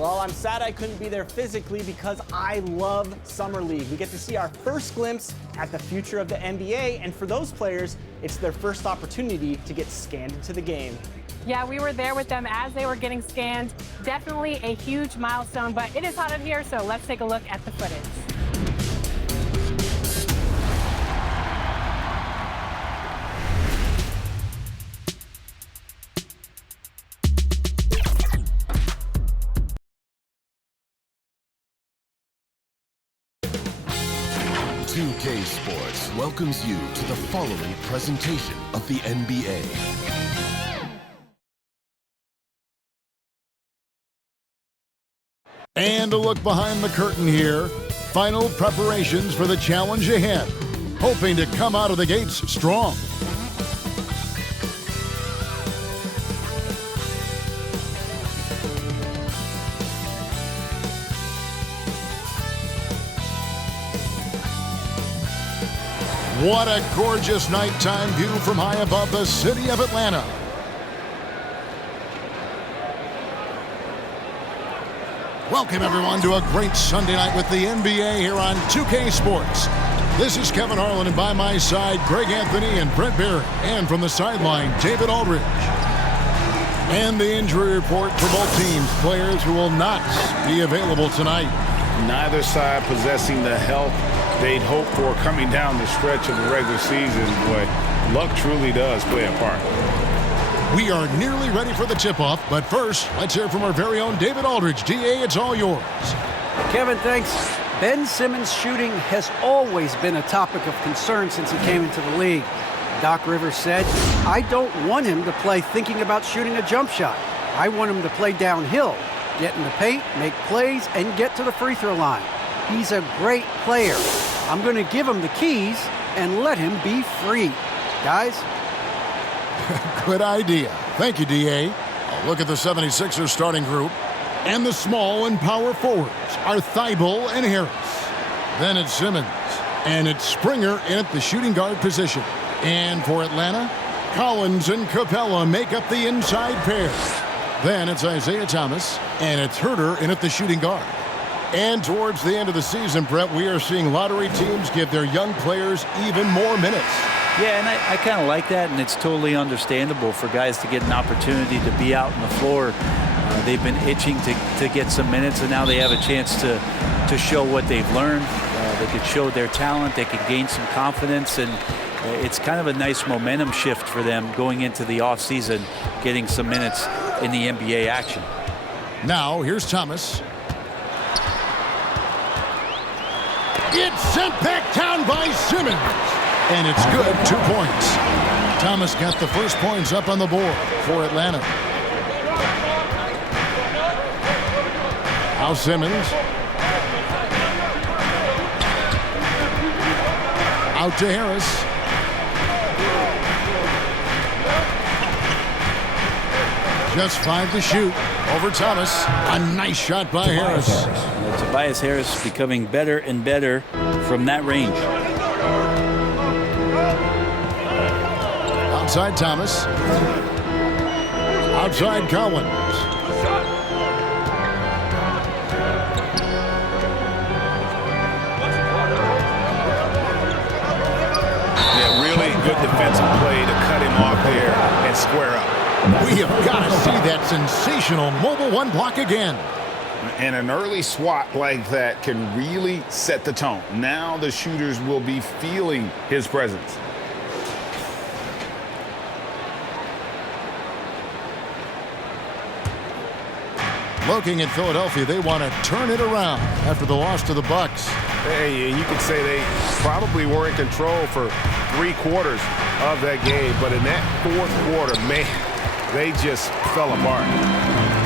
Well, I'm sad I couldn't be there physically because I love Summer League. We get to see our first glimpse at the future of the NBA, and for those players, it's their first opportunity to get scanned into the game. Yeah, we were there with them as they were getting scanned. Definitely a huge milestone, but it is hot in here, so let's take a look at the footage. K Sports welcomes you to the following presentation of the NBA. And a look behind the curtain here. Final preparations for the challenge ahead. Hoping to come out of the gates strong. What a gorgeous nighttime view from high above the city of Atlanta. Welcome, everyone, to a great Sunday night with the NBA here on 2K Sports. This is Kevin Harlan, and by my side, Greg Anthony and Brent Barrett. And from the sideline, David Aldridge. And the injury report for both teams, players who will not be available tonight. Neither side possessing the health they'd hope for coming down the stretch of the regular season, but luck truly does play a part. We are nearly ready for the tip-off, but first, let's hear from our very own David Aldridge. DA, it's all yours. Kevin, thanks. Ben Simmons' shooting has always been a topic of concern since he came into the league. Doc Rivers said, I don't want him to play thinking about shooting a jump shot. I want him to play downhill, get in the paint, make plays, and get to the free throw line. He's a great player. I'm going to give him the keys and let him be free. Guys? Good idea. Thank you, D.A. A look at the 76ers starting group. And the small and power forwards are Thibault and Harris. Then it's Simmons. And it's Springer in at the shooting guard position. And for Atlanta, Collins and Capella make up the inside pair. Then it's Isaiah Thomas. And it's Herter in at the shooting guard. And towards the end of the season, Brett, we are seeing lottery teams give their young players even more minutes. Yeah, and I kind of like that, and it's totally understandable for guys to get an opportunity to be out on the floor. They've been itching to get some minutes, and now they have a chance to show what they've learned. They could show their talent. They could gain some confidence, and it's kind of a nice momentum shift for them going into the offseason, getting some minutes in the NBA action. Now, here's Thomas. It's sent back down by Simmons. And it's good, 2 points. Thomas got the first points up on the board for Atlanta. Now Simmons. Out to Harris. Just 5 to shoot. Over Thomas. A nice shot by Harris. Tobias Harris becoming better and better from that range. Outside Thomas. Outside Collins. Yeah, really good defensive play to cut him off there and square up. We have got to see that sensational Mobile One block again. And an early swat like that can really set the tone. Now the shooters will be feeling his presence. Looking at Philadelphia, they want to turn it around after the loss to the Bucks. Hey, you could say they probably were in control for 3 quarters of that game, but in that 4th quarter, man, they just fell apart.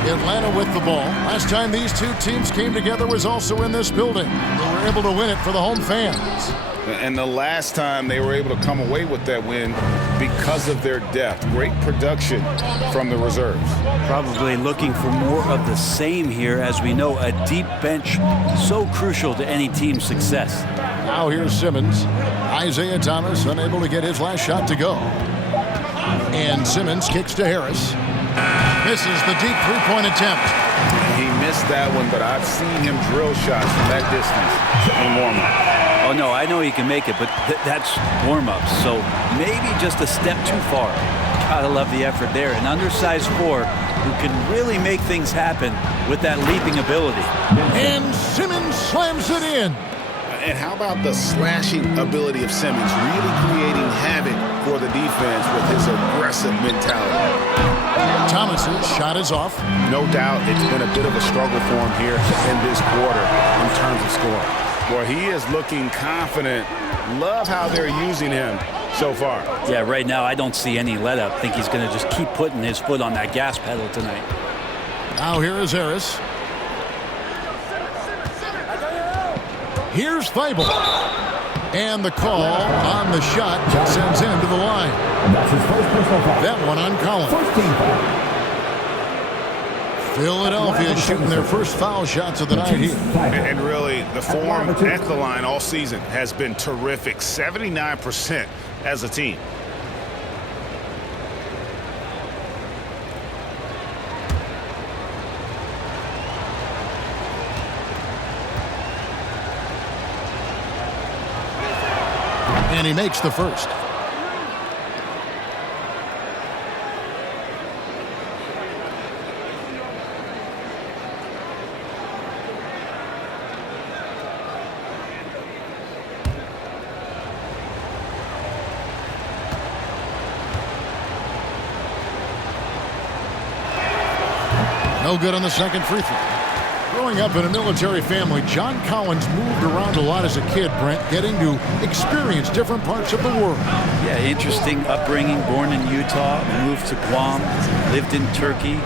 Atlanta with the ball. Last time these two teams came together was also in this building. They were able to win it for the home fans. And the last time they were able to come away with that win because of their depth. Great production from the reserves. Probably looking for more of the same here. As we know, a deep bench so crucial to any team's success. Now here's Simmons. Isaiah Thomas unable to get his last shot to go. And Simmons kicks to Harris. Misses the deep three-point attempt. He missed that one, but I've seen him drill shots from that distance in warm-up. Oh, no, I know he can make it, but that's warm-up. So maybe just a step too far. Gotta love the effort there. An undersized 4 who can really make things happen with that leaping ability. And Simmons slams it in. And how about the slashing ability of Simmons, really creating havoc for the defense with his aggressive mentality. Thomas's shot is off. No doubt it's been a bit of a struggle for him here in this quarter in terms of scoring. Boy, he is looking confident. Love how they're using him so far. Yeah, right now I don't see any let up. I think he's going to just keep putting his foot on that gas pedal tonight. Now here is Harris. Here's Thibault. And the call on the shot sends him to the line. That's his first personal foul. That one on Collins. First team foul. Philadelphia shooting their first foul shots of the night here. And really, the form at the line all season has been terrific. 79% as a team. And he makes the first. No good on the second free throw. Growing up in a military family, John Collins moved around a lot as a kid, Brent, getting to experience different parts of the world. Yeah, interesting upbringing. Born in Utah, moved to Guam, lived in Turkey,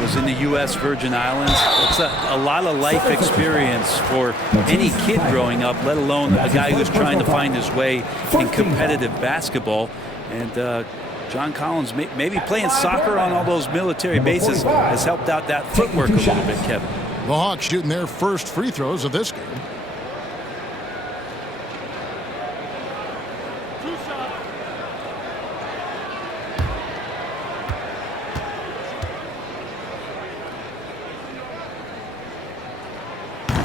was in the U.S. Virgin Islands. It's a lot of life experience for any kid growing up, let alone a guy who's trying to find his way in competitive basketball. And John Collins, maybe playing soccer on all those military bases, has helped out that footwork a little bit, Kevin. The Hawks shooting their first free throws of this game.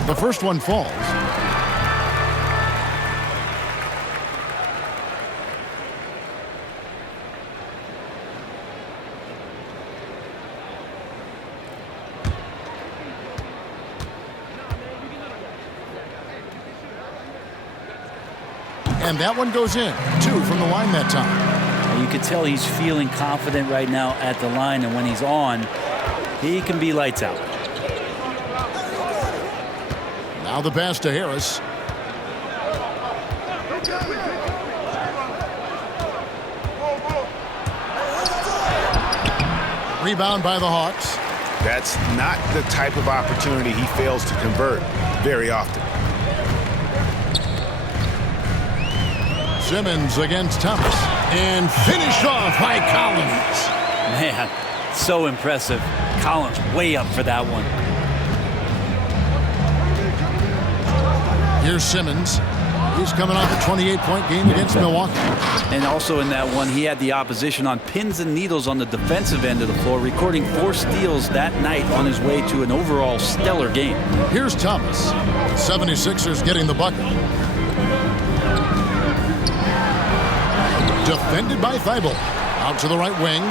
The first one falls. And that one goes in. 2 from the line that time. You can tell he's feeling confident right now at the line, and when he's on, he can be lights out. Now the pass to Harris. Rebound by the Hawks. That's not the type of opportunity he fails to convert very often. Simmons against Thomas. And finished off by Collins. Man, so impressive. Collins way up for that one. Here's Simmons. He's coming off a 28-point game against Milwaukee. And also in that one, he had the opposition on pins and needles on the defensive end of the floor, recording 4 steals that night on his way to an overall stellar game. Here's Thomas. 76ers getting the bucket. Defended by Thibault. Out to the right wing.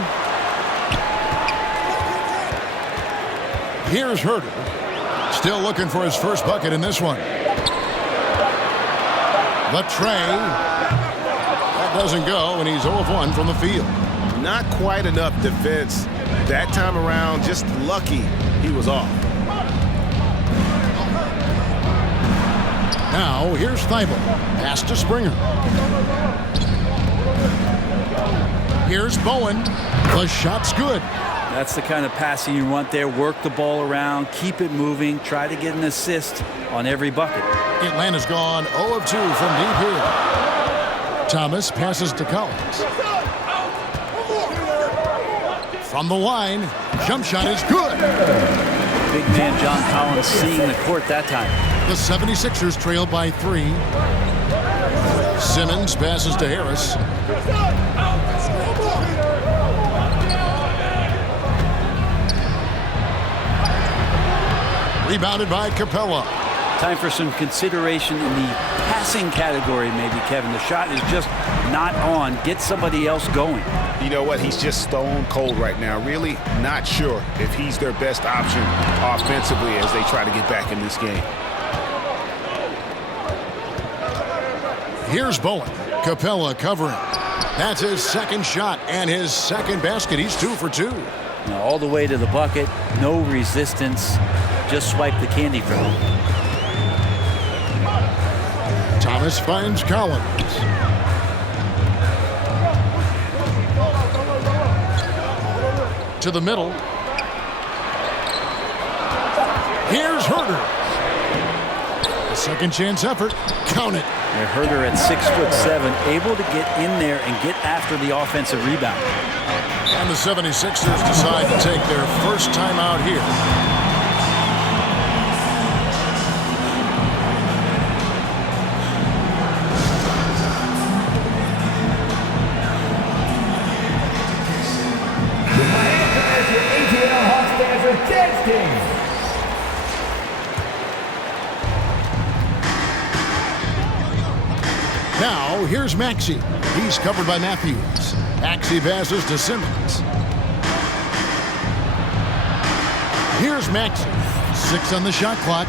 Here's Herter. Still looking for his first bucket in this one. The tray. That doesn't go, and he's 0 of 1 from the field. Not quite enough defense. That time around, just lucky he was off. Now, here's Thibault. Pass to Springer. Here's Bowen. The shot's good. That's the kind of passing you want there. Work the ball around, keep it moving, try to get an assist on every bucket. Atlanta's gone 0 of 2 from deep here. Thomas passes to Collins. From the line, jump shot is good. Big man John Collins seeing the court that time. The 76ers trail by 3. Simmons passes to Harris. Rebounded by Capella. Time for some consideration in the passing category, maybe, Kevin. The shot is just not on. Get somebody else going. You know what? He's just stone cold right now. Really not sure if he's their best option offensively as they try to get back in this game. Here's Bowen. Capella covering. That's his second shot and his second basket. He's 2 for 2. Now, all the way to the bucket. No resistance. Just swipe the candy from him. Thomas finds Collins. To the middle. Here's Herder. A second chance effort. Count it. Herder at 6'7", able to get in there and get after the offensive rebound. And the 76ers decide to take their first time out here. Now, here's Maxey. He's covered by Matthews. Maxey passes to Simmons. Here's Maxey. 6 on the shot clock.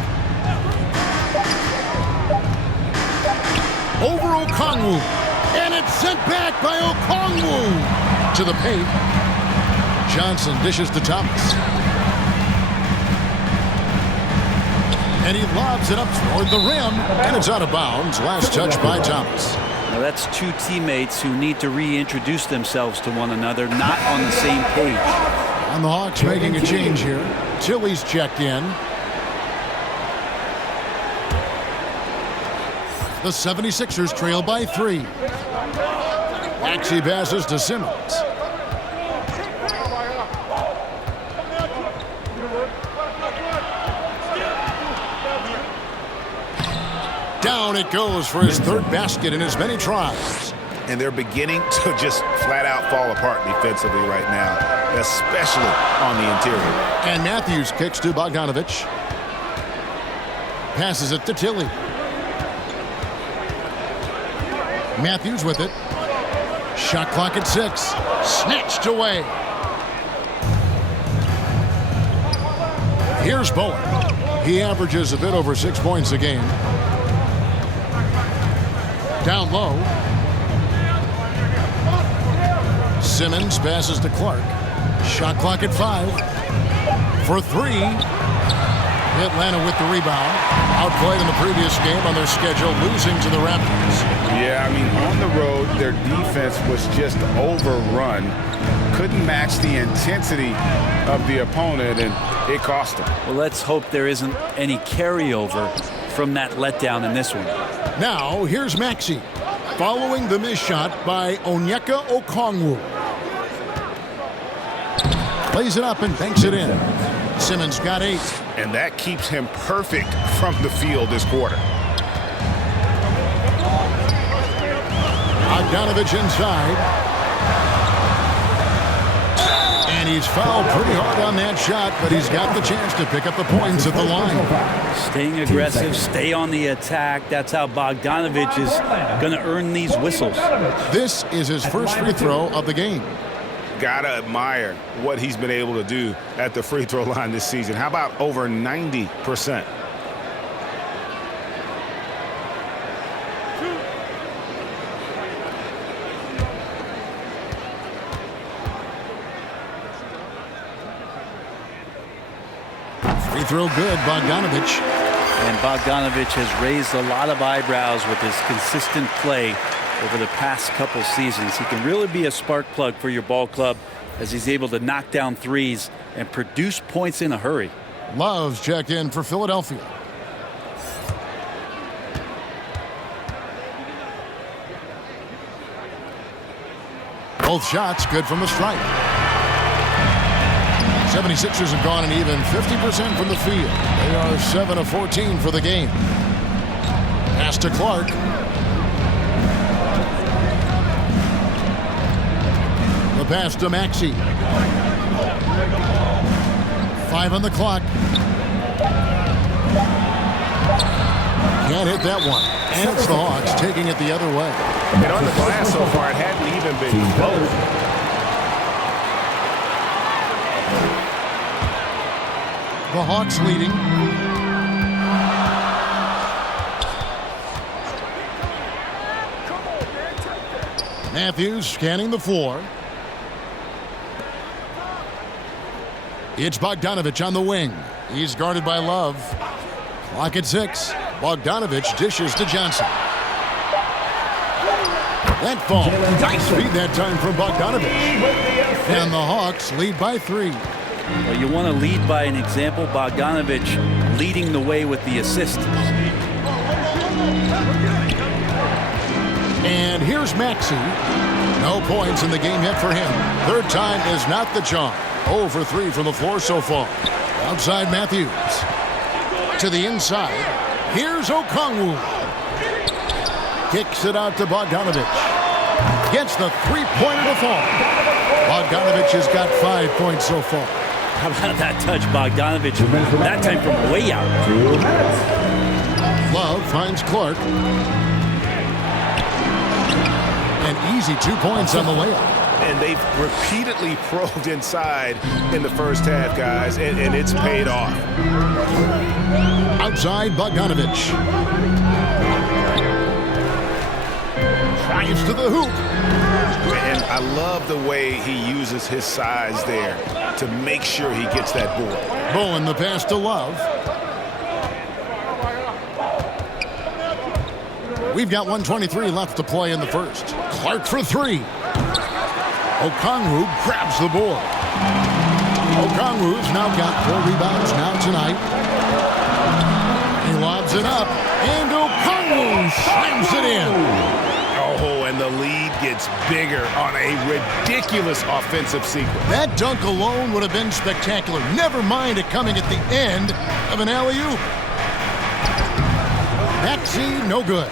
Over Okongwu. And it's sent back by Okongwu. To the paint. Johnson dishes to Thomas. And he lobs it up toward the rim. And it's out of bounds. Last touch by Thomas. Now that's two teammates who need to reintroduce themselves to one another, not on the same page. And the Hawks making a change here. Tilly's checked in. The 76ers trail by 3. Maxey passes to Simmons. Down it goes for his third basket in as many tries. And they're beginning to just flat out fall apart defensively right now, especially on the interior. And Matthews kicks to Bogdanovich. Passes it to Tilly. Matthews with it. Shot clock at 6. Snatched away. Here's Bowen. He averages a bit over 6 points a game. Down low. Simmons passes to Clark. Shot clock at 5. For 3. Atlanta with the rebound. Outplayed in the previous game on their schedule, losing to the Raptors. Yeah, I mean, on the road, their defense was just overrun. Couldn't match the intensity of the opponent, and it cost them. Well, let's hope there isn't any carryover from that letdown in this one. Now, here's Maxey, following the missed shot by Onyeka Okongwu. Plays it up and banks it in. Simmons got 8. And that keeps him perfect from the field this quarter. Bogdanovich inside. And he's fouled pretty hard on that shot, but he's got the chance to pick up the points at the line. Staying aggressive, stay on the attack. That's how Bogdanovich is going to earn these whistles. This is his first free throw of the game. Gotta admire what he's been able to do at the free throw line this season. How about over 90%? Free throw good, Bogdanovich. And Bogdanovich has raised a lot of eyebrows with his consistent play over the past couple seasons. He can really be a spark plug for your ball club as he's able to knock down threes and produce points in a hurry. Love's checked in for Philadelphia. Both shots good from the stripe. 76ers have gone an even 50% from the field. They are 7 of 14 for the game. Pass to Clark. The pass to Maxey. 5 on the clock. Can't hit that one. And it's the Hawks taking it the other way. And on the glass so far, it hadn't even been close. The Hawks leading. Matthews scanning the floor. It's Bogdanovich on the wing. He's guarded by Love. Clock at 6. Bogdanovich dishes to Johnson. That fall. Nice feed that time from Bogdanovich. And the Hawks lead by 3. Well, you want to lead by an example. Bogdanovich leading the way with the assist. And here's Maxey. No points in the game yet for him. Third time is not the charm. 0 for 3 from the floor so far. Outside Matthews. To the inside. Here's Okongwu. Kicks it out to Bogdanovich. Gets the three-pointer to fall. Bogdanovich has got 5 points so far. How about that touch, Bogdanovich? That time from way out. Love finds Clark. An easy 2 points on the layup. And they've repeatedly probed inside in the first half, guys, and it's paid off. Outside, Bogdanovich. Drives to the hoop. And I love the way he uses his size there to make sure he gets that board. Bowen the pass to Love. We've got 1:23 left to play in the first. Clark for 3. Okongwu grabs the board. Okongwu's now got 4 rebounds now tonight. He lobs it up, and Okongwu slams it in. Oh, and the lead gets bigger on a ridiculous offensive sequence. That dunk alone would have been spectacular. Never mind it coming at the end of an alley-oop. Maxey, no good.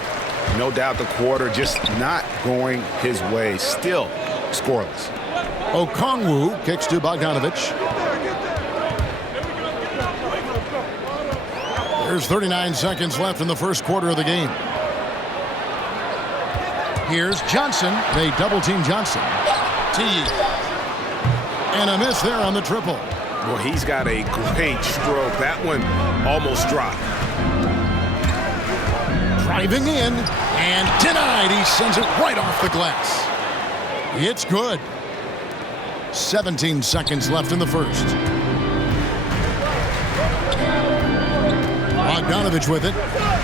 No doubt the quarter just not going his way. Still scoreless. Okongwu kicks to Bogdanovich. There's 39 seconds left in the first quarter of the game. Here's Johnson. They double-team Johnson. T. And a miss there on the triple. Well, he's got a great stroke. That one almost dropped. Driving in and denied. He sends it right off the glass. It's good. 17 seconds left in the first. Bogdanovich with it.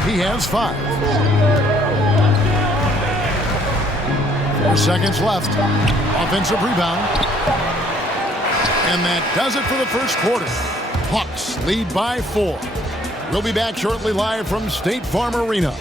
He has 5. 4 seconds left. Offensive rebound. And that does it for the first quarter. Hawks lead by 4. We'll be back shortly live from State Farm Arena.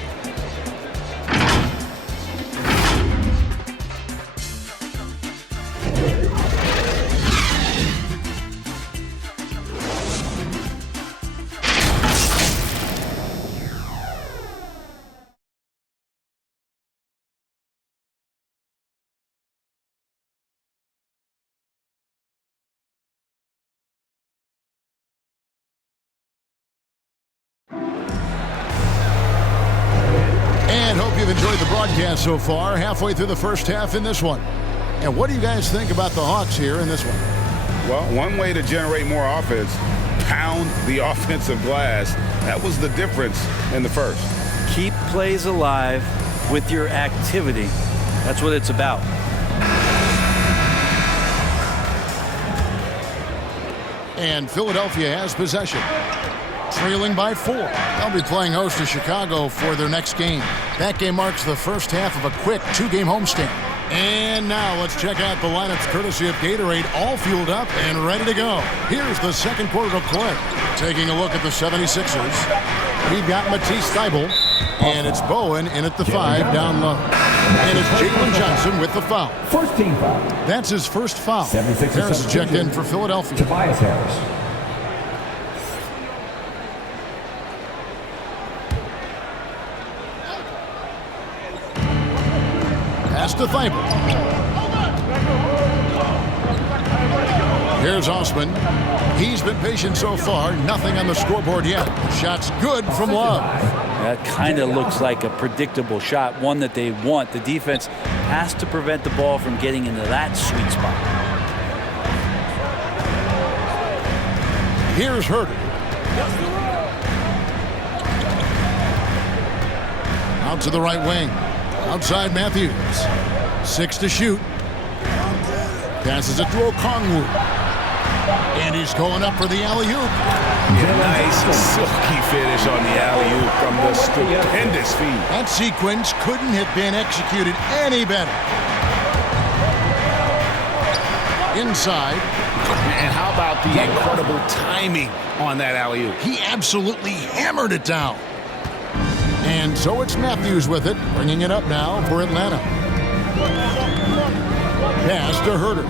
And hope you've enjoyed the broadcast so far. Halfway through the first half in this one. And what do you guys think about the Hawks here in this one? Well, one way to generate more offense, pound the offensive glass. That was the difference in the first. Keep plays alive with your activity. That's what it's about. And Philadelphia has possession. Trailing by 4. They'll be playing host to Chicago for their next game. That game marks the first half of a quick 2-game homestand. And now let's check out the lineups courtesy of Gatorade, all fueled up and ready to go. Here's the second quarter of play. Taking a look at the 76ers. We've got Matisse Thybulle, and it's Bowen in at the 5 down low. And it's Jalen Johnson with the foul. First team foul. That's his first foul. 76ers Harris checked in for Philadelphia. Tobias Harris. Pass to Thybulle. Here's Osman. He's been patient so far. Nothing on the scoreboard yet. Shot's good from Love. That kind of looks like a predictable shot, one that they want. The defense has to prevent the ball from getting into that sweet spot. Here's Herter. Out to the right wing. Outside Matthews. 6 to shoot. Passes it to Okongwu. And he's going up for the alley-oop. Nice silky finish on the alley-oop from the stupendous feed. That sequence couldn't have been executed any better. Inside. And how about the incredible timing on that alley-oop? He absolutely hammered it down. And so it's Matthews with it, bringing it up now for Atlanta. Pass to Herter.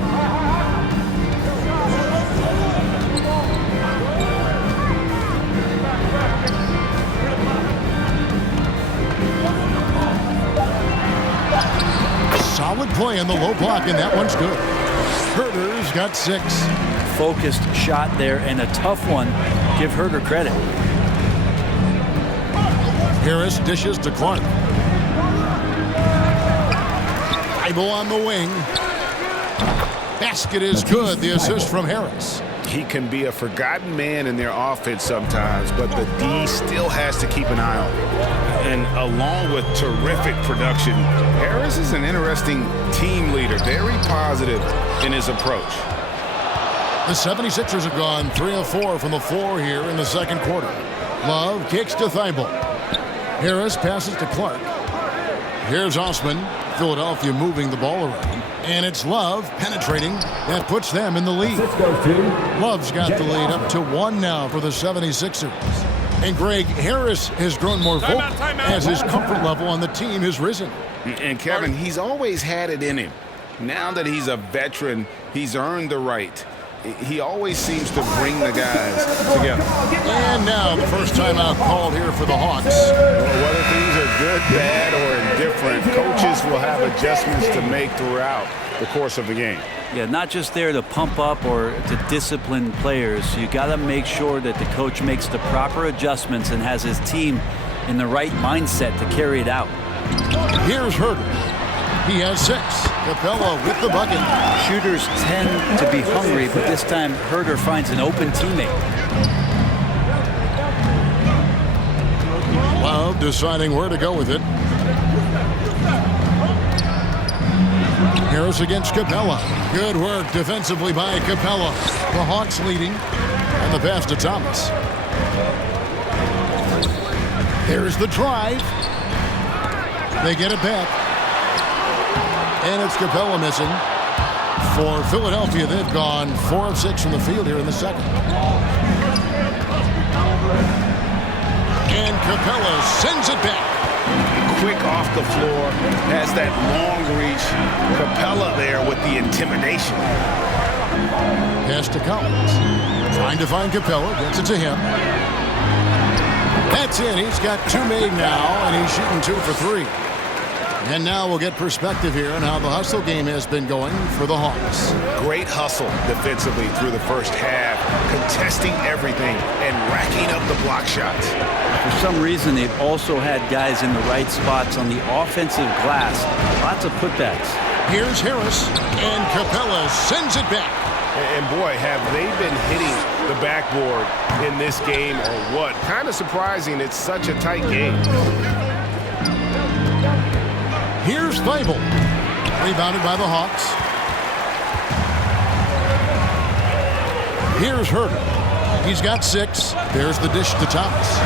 Solid play in the low block, and that one's good. Herter's got 6. Focused shot there and a tough one. Give Herter credit. Harris dishes to Clark. Thybulle on the wing. Basket is good. The assist from Harris. He can be a forgotten man in their offense sometimes, but the D still has to keep an eye on him. And along with terrific production, Harris is an interesting team leader, very positive in his approach. The 76ers have gone 3 of 4 from the floor here in the second quarter. Love kicks to Thybulle. Harris passes to Clark. Here's Osman. Philadelphia moving the ball around. And it's Love penetrating. That puts them in the lead. Love's got the lead up to 1 now for the 76ers. And Greg, Harris has grown more vocal as his comfort level on the team has risen. And Kevin, he's always had it in him. Now that he's a veteran, he's earned the right. He always seems to bring the guys together. And now the first timeout called here for the Hawks. Whether things are good, bad, or indifferent, coaches will have adjustments to make throughout the course of the game. Yeah, not just there to pump up or to discipline players. You got to make sure that the coach makes the proper adjustments and has his team in the right mindset to carry it out. Here's Herter. He has 6. Capella with the bucket. Shooters tend to be hungry, but this time Herter finds an open teammate. Love deciding where to go with it. Harris against Capella. Good work defensively by Capella. The Hawks leading. And the pass to Thomas. There's the drive. They get it back. And it's Capella missing. For Philadelphia, they've gone 4 of 6 from the field here in the second. And Capella sends it back. Quick off the floor, has that long reach. Capella there with the intimidation. Pass to Collins. Trying to find Capella, gets it to him. That's it. He's got 2 made now, and he's shooting 2 for 3. And now we'll get perspective here on how the hustle game has been going for the Hawks. Great hustle defensively through the first half, contesting everything and racking up the block shots. For some reason, they've also had guys in the right spots on the offensive glass. Lots of putbacks. Here's Harris, and Capella sends it back. And boy, have they been hitting the backboard in this game or what? Kind of surprising. It's such a tight game. Here's Thybulle. Rebounded by the Hawks. Here's Herter. He's got 6. There's the dish to Thomas.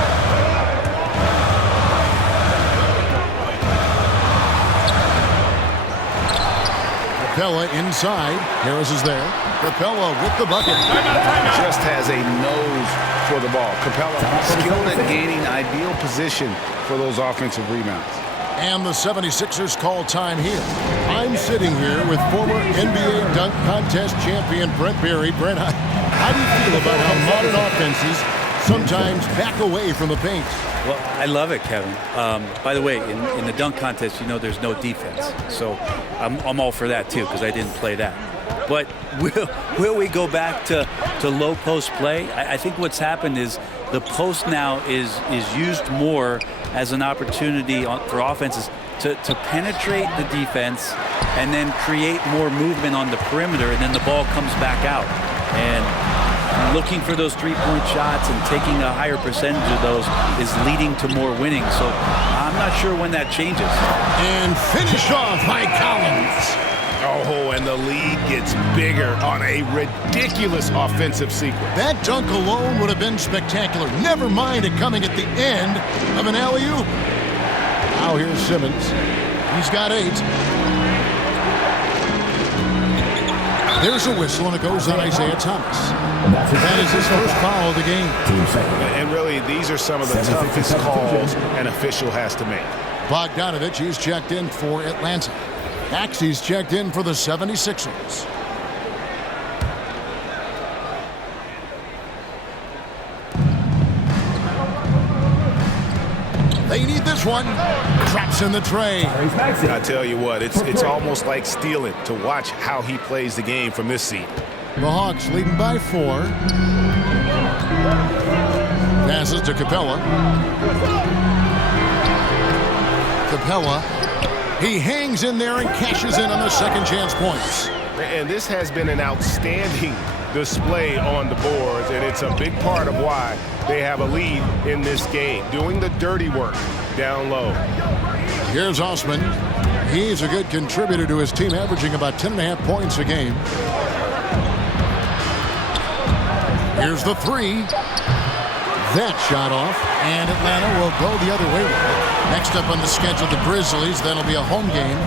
Capella inside. Harris is there. Capella with the bucket. Just has a nose for the ball. Capella skilled at gaining ideal position for those offensive rebounds. And the 76ers call time here. I'm sitting here with former NBA dunk contest champion Brent Barry. Brent, how do you feel about how modern offenses sometimes back away from the paint? Well, I love it, Kevin. By the way, in the dunk contest, you know there's no defense. So I'm all for that, too, because I didn't play that. But will we go back to low post play? I think what's happened is the post now is used more as an opportunity for offenses to penetrate the defense and then create more movement on the perimeter, and then the ball comes back out. And looking for those three-point shots and taking a higher percentage of those is leading to more winning. So I'm not sure when that changes. And finished off by Collins. Oh, and the lead gets bigger on a ridiculous offensive sequence. That dunk alone would have been spectacular. Never mind it coming at the end of an alley-oop. Now here's Simmons. He's got 8. There's a whistle, and it goes on Isaiah Thomas. That is his first foul of the game. And really, these are some of the toughest calls an official has to make. Bogdanovich, he's checked in for Atlanta. Maxey's checked in for the 76ers. They need this one. Drops in the tray. I tell you what, it's almost like stealing to watch how he plays the game from this seat. The Hawks leading by 4. Passes to Capella. Capella. He hangs in there and cashes in on the second chance points. And this has been an outstanding display on the boards, and it's a big part of why they have a lead in this game, doing the dirty work down low. Here's Osman. He's a good contributor to his team, averaging about 10.5 points a game. Here's the 3. That shot off, and Atlanta will go the other way with it. Next up on the schedule, the Grizzlies. That'll be a home game.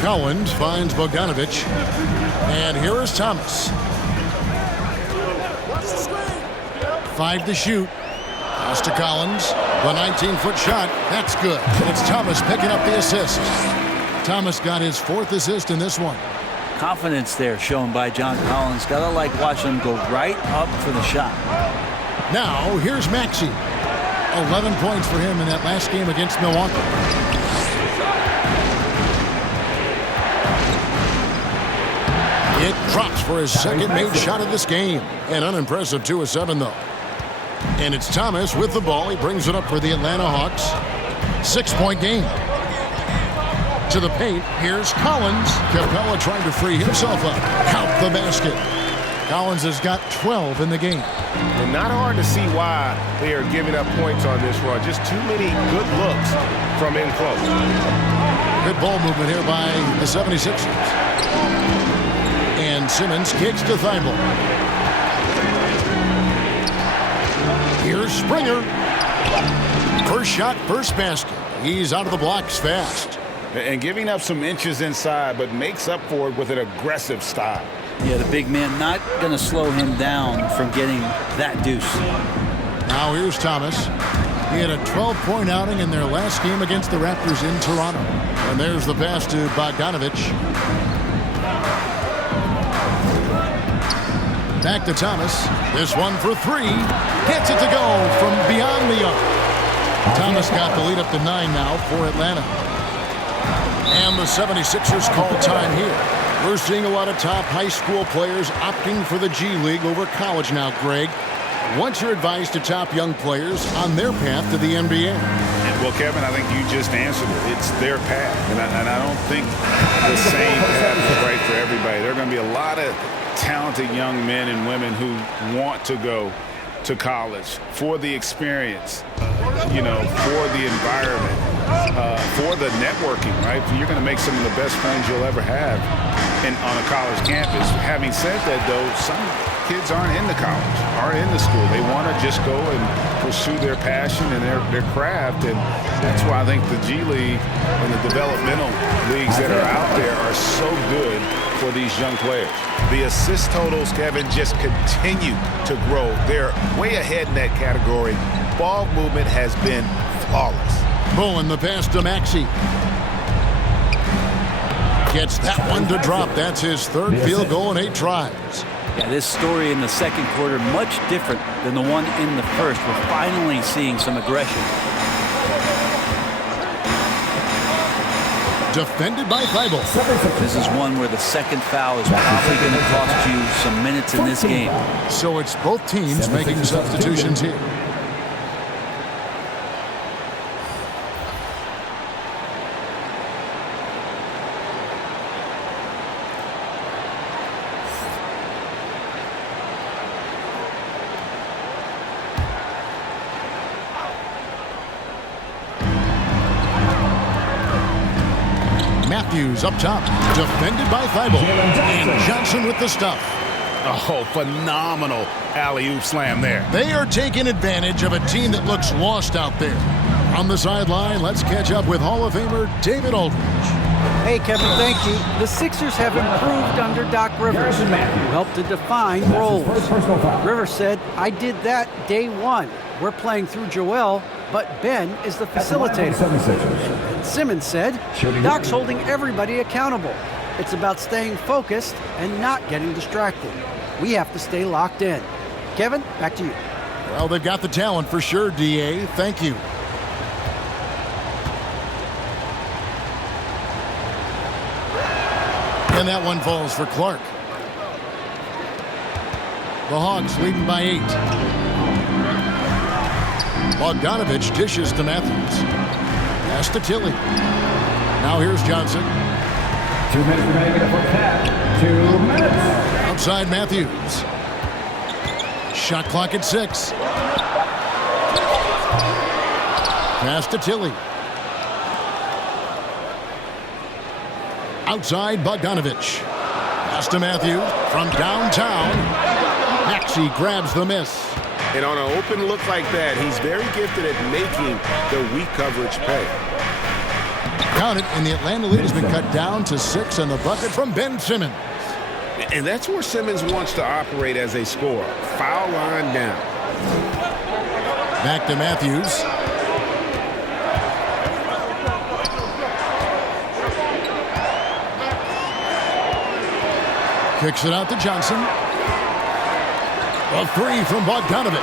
Collins finds Bogdanovich. And here is Thomas. 5 to shoot. Pass to Collins. The 19-foot shot. That's good. And it's Thomas picking up the assist. Thomas got his 4th assist in this one. Confidence there shown by John Collins. Gotta like watching him go right up for the shot. Now, here's Maxey. 11 points for him in that last game against Milwaukee. It drops for his second made shot of this game. An unimpressive 2 of 7, though. And it's Thomas with the ball. He brings it up for the Atlanta Hawks. 6-point game. To the paint, here's Collins. Capella trying to free himself up. Count the basket. Collins has got 12 in the game. And not hard to see why they are giving up points on this run. Just too many good looks from in close. Good ball movement here by the 76ers. And Simmons kicks to Thibault. Here's Springer. First shot, first basket. He's out of the blocks fast. And giving up some inches inside, but makes up for it with an aggressive style. Yeah, the big man not going to slow him down from getting that deuce. Now here's Thomas. He had a 12-point outing in their last game against the Raptors in Toronto. And there's the pass to Bogdanovich. Back to Thomas. This one for 3. Gets it to go from beyond the arc. Thomas got the lead up to 9 now for Atlanta. And the 76ers call time here. We're seeing a lot of top high school players opting for the G League over college now, Greg. What's your advice to top young players on their path to the NBA? Well, Kevin, I think you just answered it. It's their path. And I don't think the same path is right for everybody. There are going to be a lot of talented young men and women who want to go to college for the experience, for the environment, for the networking, right? You're going to make some of the best friends you'll ever have on a college campus. Having said that, though, some kids aren't into college, aren't into school. They want to just go and pursue their passion and their craft, and that's why I think the G League and the developmental leagues that are out there are so good for these young players. The assist totals, Kevin, just continue to grow. They're way ahead in that category. Ball movement has been flawless. Bowen, the pass to Maxey. Gets that one to drop. That's his 3rd field goal in 8 tries. Yeah, this story in the second quarter, much different than the one in the first. We're finally seeing some aggression. defended by Thibault. This is one where the second foul is probably going to cost you some minutes in this game. So it's both teams making substitutions here. Matthews up top, defended by Thibault. And Johnson with the stuff. Oh, phenomenal alley-oop slam there. They are taking advantage of a team that looks lost out there. On the sideline, let's catch up with Hall of Famer David Aldridge. Hey, Kevin, thank you. The Sixers have improved under Doc Rivers, who helped to define roles. Rivers said, "I did that day one. We're playing through Joel, but Ben is the facilitator." And Simmons said, "Doc's holding everybody accountable. It's about staying focused and not getting distracted. We have to stay locked in." Kevin, back to you. Well, they've got the talent for sure, D.A. Thank you. And that one falls for Clark. The Hawks leading by 8. Bogdanovich dishes to Matthews. Pass to Tilly. Now here's Johnson. 2 minutes remaining in the first half. 2 minutes. Outside Matthews. Shot clock at 6. Pass to Tilly. Outside Bogdanovich. Pass to Matthews from downtown. Maxey grabs the miss. And on an open look like that, he's very gifted at making the weak coverage pay. Count it, and the Atlanta lead has been cut down to 6 on the bucket from Ben Simmons. And that's where Simmons wants to operate as a scorer. Foul line down. Back to Matthews. Kicks it out to Johnson. A 3 from Bogdanovich.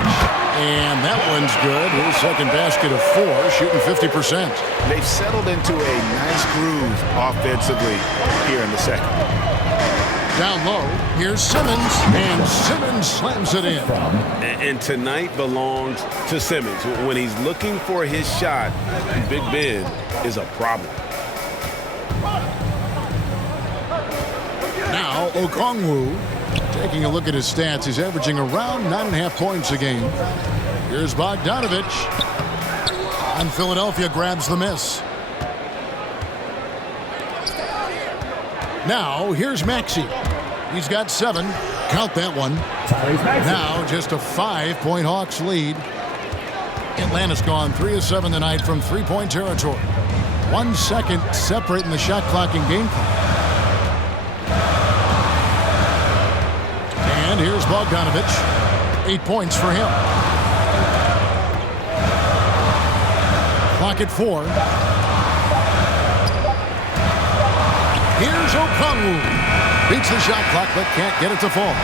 And that one's good. His second basket of 4, shooting 50%. They've settled into a nice groove offensively here in the second. Down low, here's Simmons, and Simmons slams it in. And tonight belongs to Simmons. When he's looking for his shot, Big Ben is a problem. Now, Okongwu, taking a look at his stats, he's averaging around 9.5 points a game. Here's Bogdanovich. And Philadelphia grabs the miss. Now, here's Maxey. He's got 7. Count that one. Now, just a 5-point Hawks lead. Atlanta's gone 3 of 7 tonight from 3-point territory. 1 second separating the shot clock and game clock. And here's Bogdanovich. 8 points for him. Clock at 4. Here's Okongwu. Beats the shot clock, but can't get it to fall.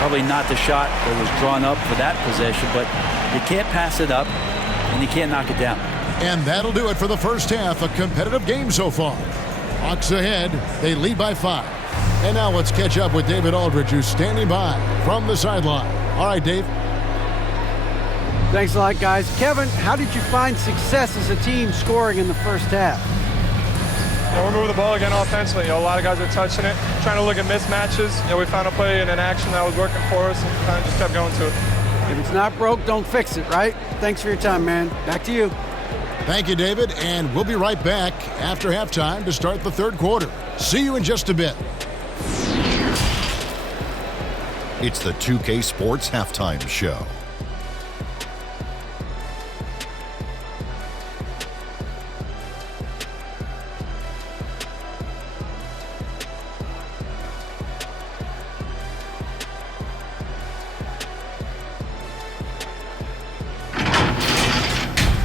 Probably not the shot that was drawn up for that possession, but you can't pass it up, and you can't knock it down. And that'll do it for the first half. A competitive game so far. Hawks ahead. They lead by 5. And now let's catch up with David Aldridge, who's standing by from the sideline. All right, Dave. Thanks a lot, guys. Kevin, how did you find success as a team scoring in the first half? We're moving the ball again offensively. A lot of guys are touching it, trying to look at mismatches. We found a play in an action that was working for us and kind of just kept going to it. If it's not broke, don't fix it, right? Thanks for your time, man. Back to you. Thank you, David. And we'll be right back after halftime to start the third quarter. See you in just a bit. It's the 2K Sports Halftime Show.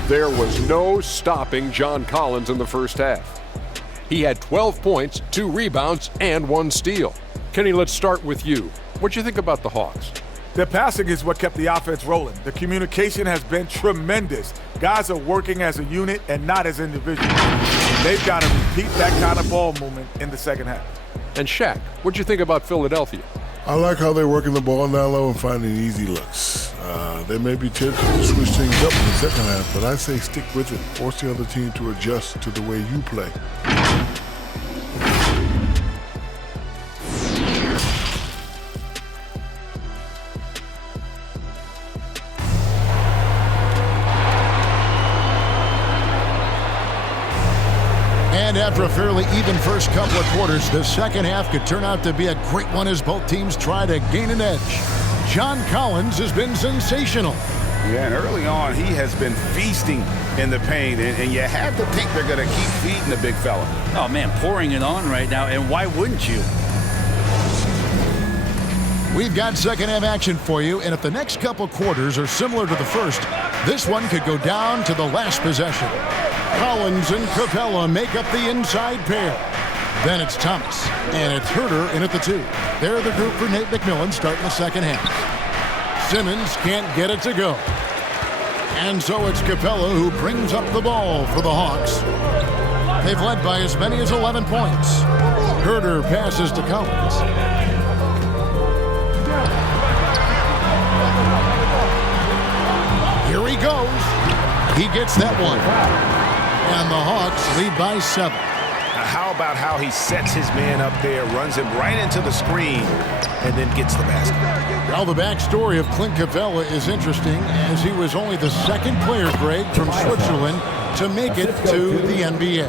There was no stopping John Collins in the first half. He had 12 points, 2 rebounds, and 1 steal. Kenny, let's start with you. What do you think about the Hawks? The passing is what kept the offense rolling. The communication has been tremendous. Guys are working as a unit and not as individuals. They've got to repeat that kind of ball movement in the second half. And Shaq, what'd you think about Philadelphia? I like how they're working the ball down low and finding easy looks. They may be tempted to switch things up in the second half, but I say stick with it. Force the other team to adjust to the way you play. And after a fairly even first couple of quarters, the second half could turn out to be a great one as both teams try to gain an edge. John Collins has been sensational. Yeah, and early on, he has been feasting in the paint, and you have to think they're going to keep feeding the big fella. Oh, man, pouring it on right now, and why wouldn't you? We've got second half action for you, and if the next couple quarters are similar to the first, this one could go down to the last possession. Collins and Capella make up the inside pair. Then it's Thomas, and it's Herder in at the 2. They're the group for Nate McMillan starting the second half. Simmons can't get it to go. And so it's Capella who brings up the ball for the Hawks. They've led by as many as 11 points. Herder passes to Collins. Here he goes. He gets that one. And the Hawks lead by 7. How about how he sets his man up there, runs him right into the screen, and then gets the basket? Well, the backstory of Clint Capella is interesting, as he was only the second player, Greg, from Switzerland to make it to the NBA.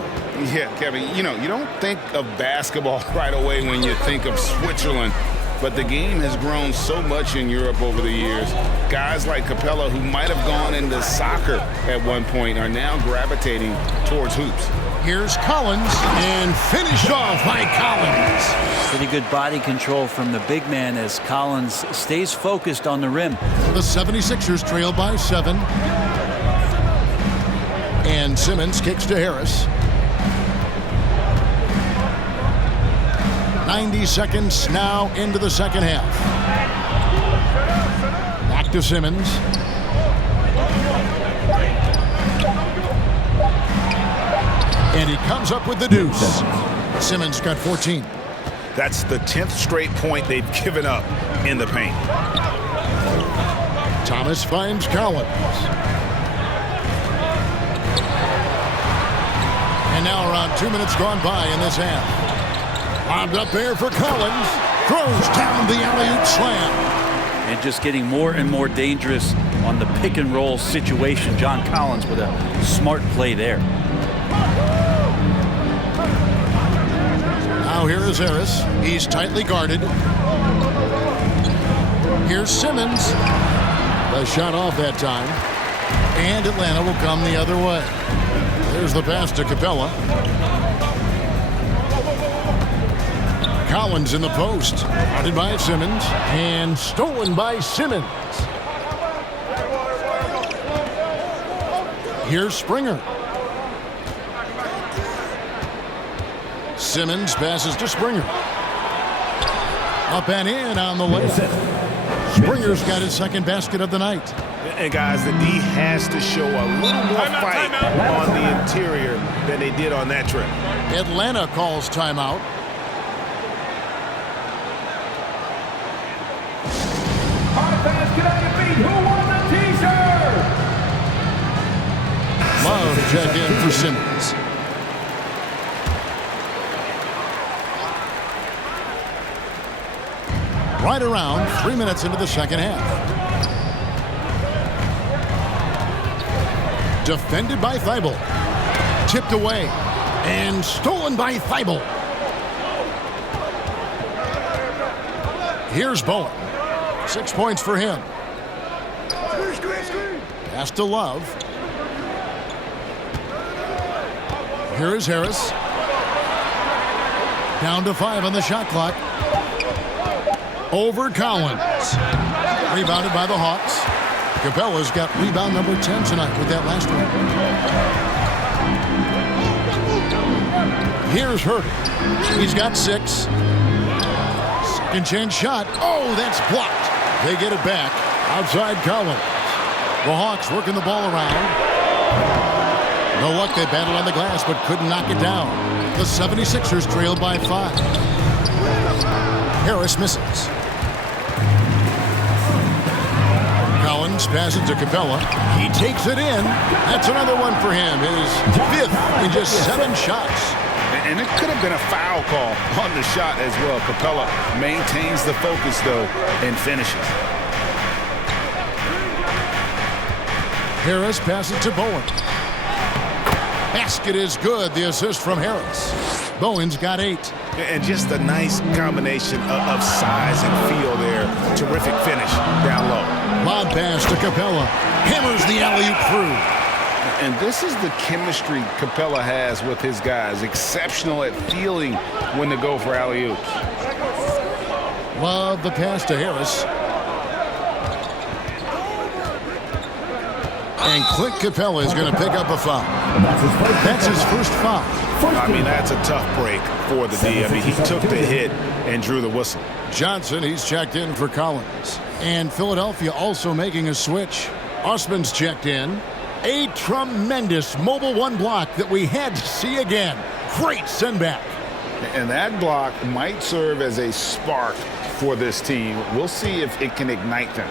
Yeah, Kevin, you know, you don't think of basketball right away when you think of Switzerland, but the game has grown so much in Europe over the years. Guys like Capella, who might have gone into soccer at one point, are now gravitating towards hoops. Here's Collins, and finished off by Collins. Pretty good body control from the big man as Collins stays focused on the rim. The 76ers trail by 7. And Simmons kicks to Harris. 90 seconds now into the second half. Back to Simmons. And he comes up with the deuce. Simmons got 14. That's the 10th straight point they've given up in the paint. Thomas finds Collins. And now around 2 minutes gone by in this half. Lobbed up there for Collins. Throws down the alley-oop slam. And just getting more and more dangerous on the pick and roll situation. John Collins with a smart play there. Now here is Harris. He's tightly guarded. Here's Simmons. The shot off that time. And Atlanta will come the other way. There's the pass to Capella. Collins in the post. Guarded by Simmons. And stolen by Simmons. Here's Springer. Simmons passes to Springer. Up and in on the layup. Springer's got his second basket of the night. And guys, the D has to show a little more fight on the interior than they did on that trip. Atlanta calls timeout. Love check in for Simmons. Right around 3 minutes into the second half. Defended by Thibault. Tipped away. And stolen by Thibault. Here's Bowen. 6 points for him. Pass to Love. Here is Harris. Down to 5 on the shot clock. Over Collins. Rebounded by the Hawks. Capella's got rebound number 10 tonight with that last one. Here's Herder. He's got 6. Second chance shot. Oh, that's blocked. They get it back. Outside Collins. The Hawks working the ball around. No luck, they battled on the glass but couldn't knock it down. The 76ers trailed by 5. Harris misses. Collins passes to Capella. He takes it in. That's another one for him. His 5th in just 7 shots. And it could have been a foul call on the shot as well. Capella maintains the focus, though, and finishes. Harris passes to Bowen. Basket is good. The assist from Harris. Bowen's got 8. And just a nice combination of size and feel there. Terrific finish down low. Lob pass to Capella. Hammers the alley-oop through. And this is the chemistry Capella has with his guys. Exceptional at feeling when to go for alley-oops. Love the pass to Harris. And Clint Capella is going to pick up a foul. That's his first foul. I mean, that's a tough break for the D. I mean, he took the hit and drew the whistle. Johnson, he's checked in for Collins. And Philadelphia also making a switch. Osman's checked in. A tremendous mobile 1 block that we had to see again. Great send back. And that block might serve as a spark for this team. We'll see if it can ignite them.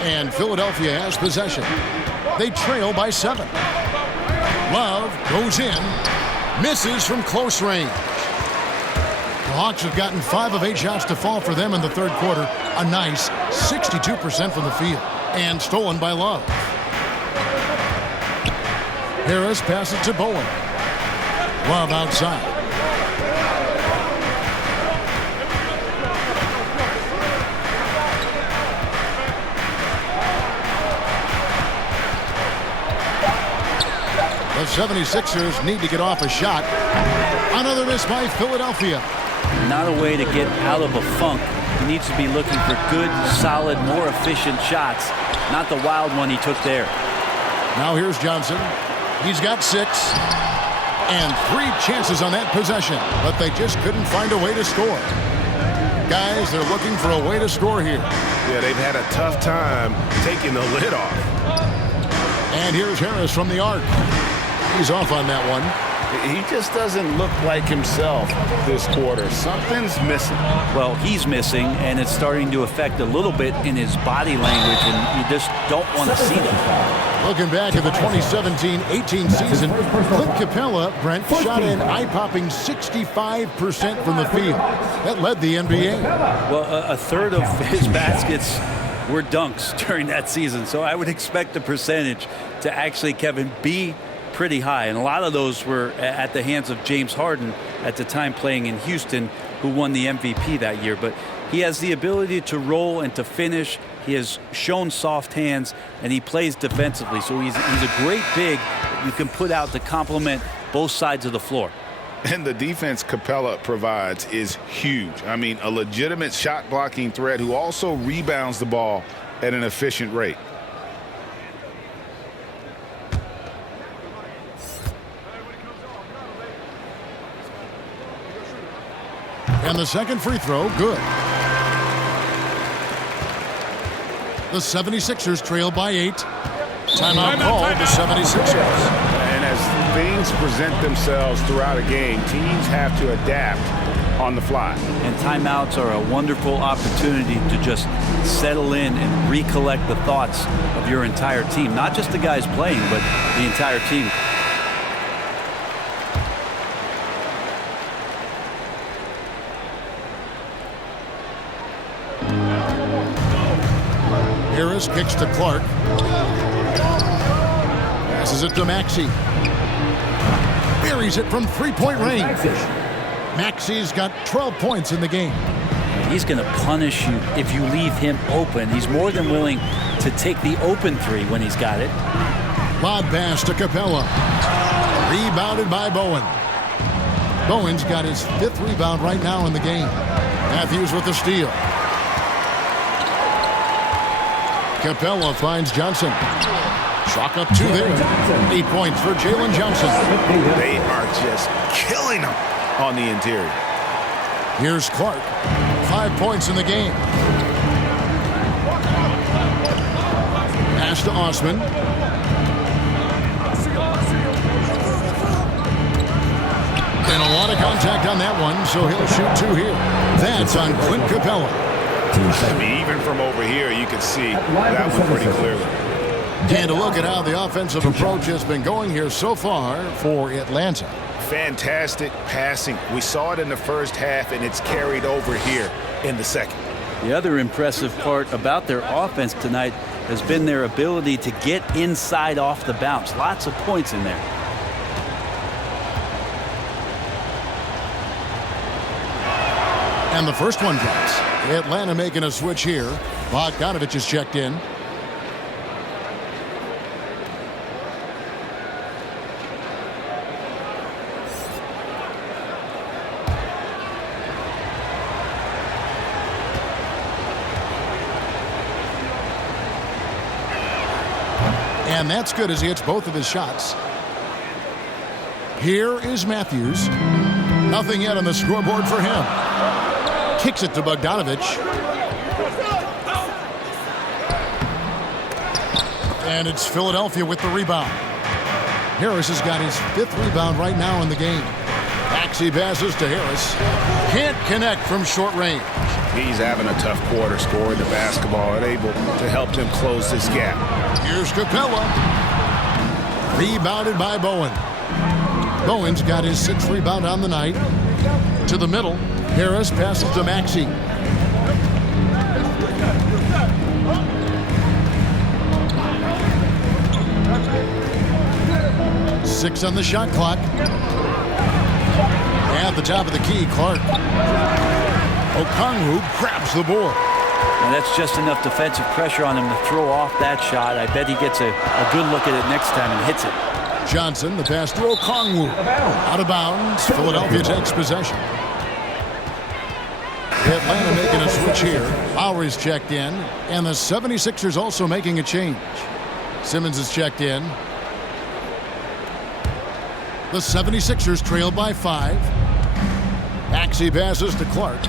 And Philadelphia has possession. They trail by 7. Love goes in. Misses from close range. The Hawks have gotten 5 of 8 shots to fall for them in the third quarter. A nice 62% from the field. And stolen by Love. Harris passes to Bowen. Love outside. The 76ers need to get off a shot. Another miss by Philadelphia. Not a way to get out of a funk. He needs to be looking for good, solid, more efficient shots. Not the wild one he took there. Now here's Johnson. He's got 6. And 3 chances on that possession. But they just couldn't find a way to score. Guys, they're looking for a way to score here. Yeah, they've had a tough time taking the lid off. And here's Harris from the arc. He's off on that one. He just doesn't look like himself this quarter. Something's missing. Well, he's missing, and it's starting to affect a little bit in his body language, and you just don't want to see that. Looking back at the 2017-18 season, Clint Capella, Brent, shot an eye-popping 65% from the field. That led the NBA. Well, a third of his baskets were dunks during that season, so I would expect the percentage to actually, Kevin, be pretty high, and a lot of those were at the hands of James Harden at the time playing in Houston, who won the MVP that year. But he has the ability to roll and to finish. He has shown soft hands, and he plays defensively, so he's a great big that you can put out to complement both sides of the floor. And the defense Capella provides is huge. I mean, a legitimate shot blocking threat who also rebounds the ball at an efficient rate. And the second free throw, good. The 76ers trail by 8. Timeout called the 76ers. And as things present themselves throughout a game, teams have to adapt on the fly. And timeouts are a wonderful opportunity to just settle in and recollect the thoughts of your entire team. Not just the guys playing, but the entire team. Harris kicks to Clark. Passes it to Maxey. Buries it from three-point range. Maxey's got 12 points in the game. He's going to punish you if you leave him open. He's more than willing to take the open 3 when he's got it. Lob pass to Capella. Rebounded by Bowen. Bowen's got his 5th rebound right now in the game. Matthews with the steal. Capella finds Johnson. Chalk up 2 there. 8 points for Jalen Johnson. They are just killing him on the interior. Here's Clark. 5 points in the game. Pass to Osman. And a lot of contact on that one, so he'll shoot 2 here. That's on Clint Capella. I mean, even from over here, you can see that one pretty clearly. And a look at how the offensive approach has been going here so far for Atlanta. Fantastic passing. We saw it in the first half, and it's carried over here in the second. The other impressive part about their offense tonight has been their ability to get inside off the bounce. Lots of points in there. And the first one drops. Atlanta making a switch here. Bogdanovich is checked in. And that's good as he hits both of his shots. Here is Matthews. Nothing yet on the scoreboard for him. Kicks it to Bogdanovich. And it's Philadelphia with the rebound. Harris has got his 5th rebound right now in the game. Maxey passes to Harris. Can't connect from short range. He's having a tough quarter scoring the basketball and able to help them close this gap. Here's Capella. Rebounded by Bowen. Bowen's got his 6th rebound on the night. To the middle. Harris passes to Maxey. Six on the shot clock. At the top of the key, Clark. Okongwu grabs the board. And that's just enough defensive pressure on him to throw off that shot. I bet he gets a good look at it next time and hits it. Johnson, the pass to Okongwu. Out of bounds. Philadelphia takes possession. Atlanta making a switch here. Lowry's checked in. And the 76ers also making a change. Simmons is checked in. The 76ers trail by 5. Maxey passes to Clark.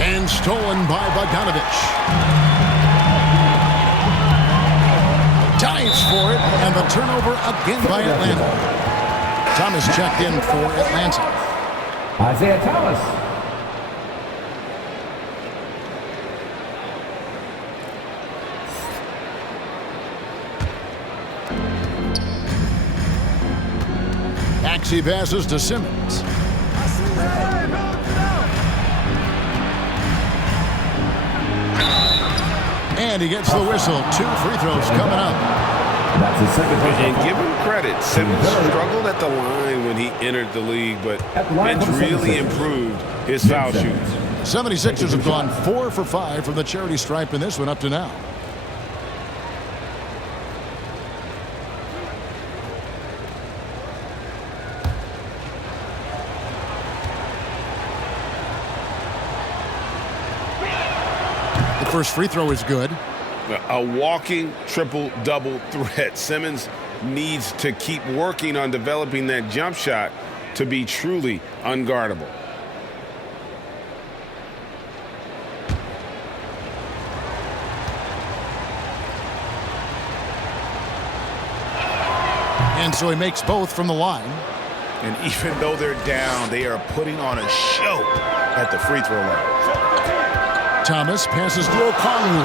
And stolen by Bogdanovich. Dives for it, and the turnover again by Atlanta. Thomas checked in for Atlanta. Isaiah Thomas. Maxey passes to Simmons. And he gets the whistle. 2 free throws coming up. That's his second. And give him credit. Simmons struggled at the line when he entered the league, but it's really improved his foul shooting. 76ers have gone 4 for 5 from the charity stripe in this one up to now. The first free throw is good. A walking triple-double threat. Simmons needs to keep working on developing that jump shot to be truly unguardable. And so he makes both from the line. And even though they're down, they are putting on a show at the free throw line. Thomas passes to Okongwu.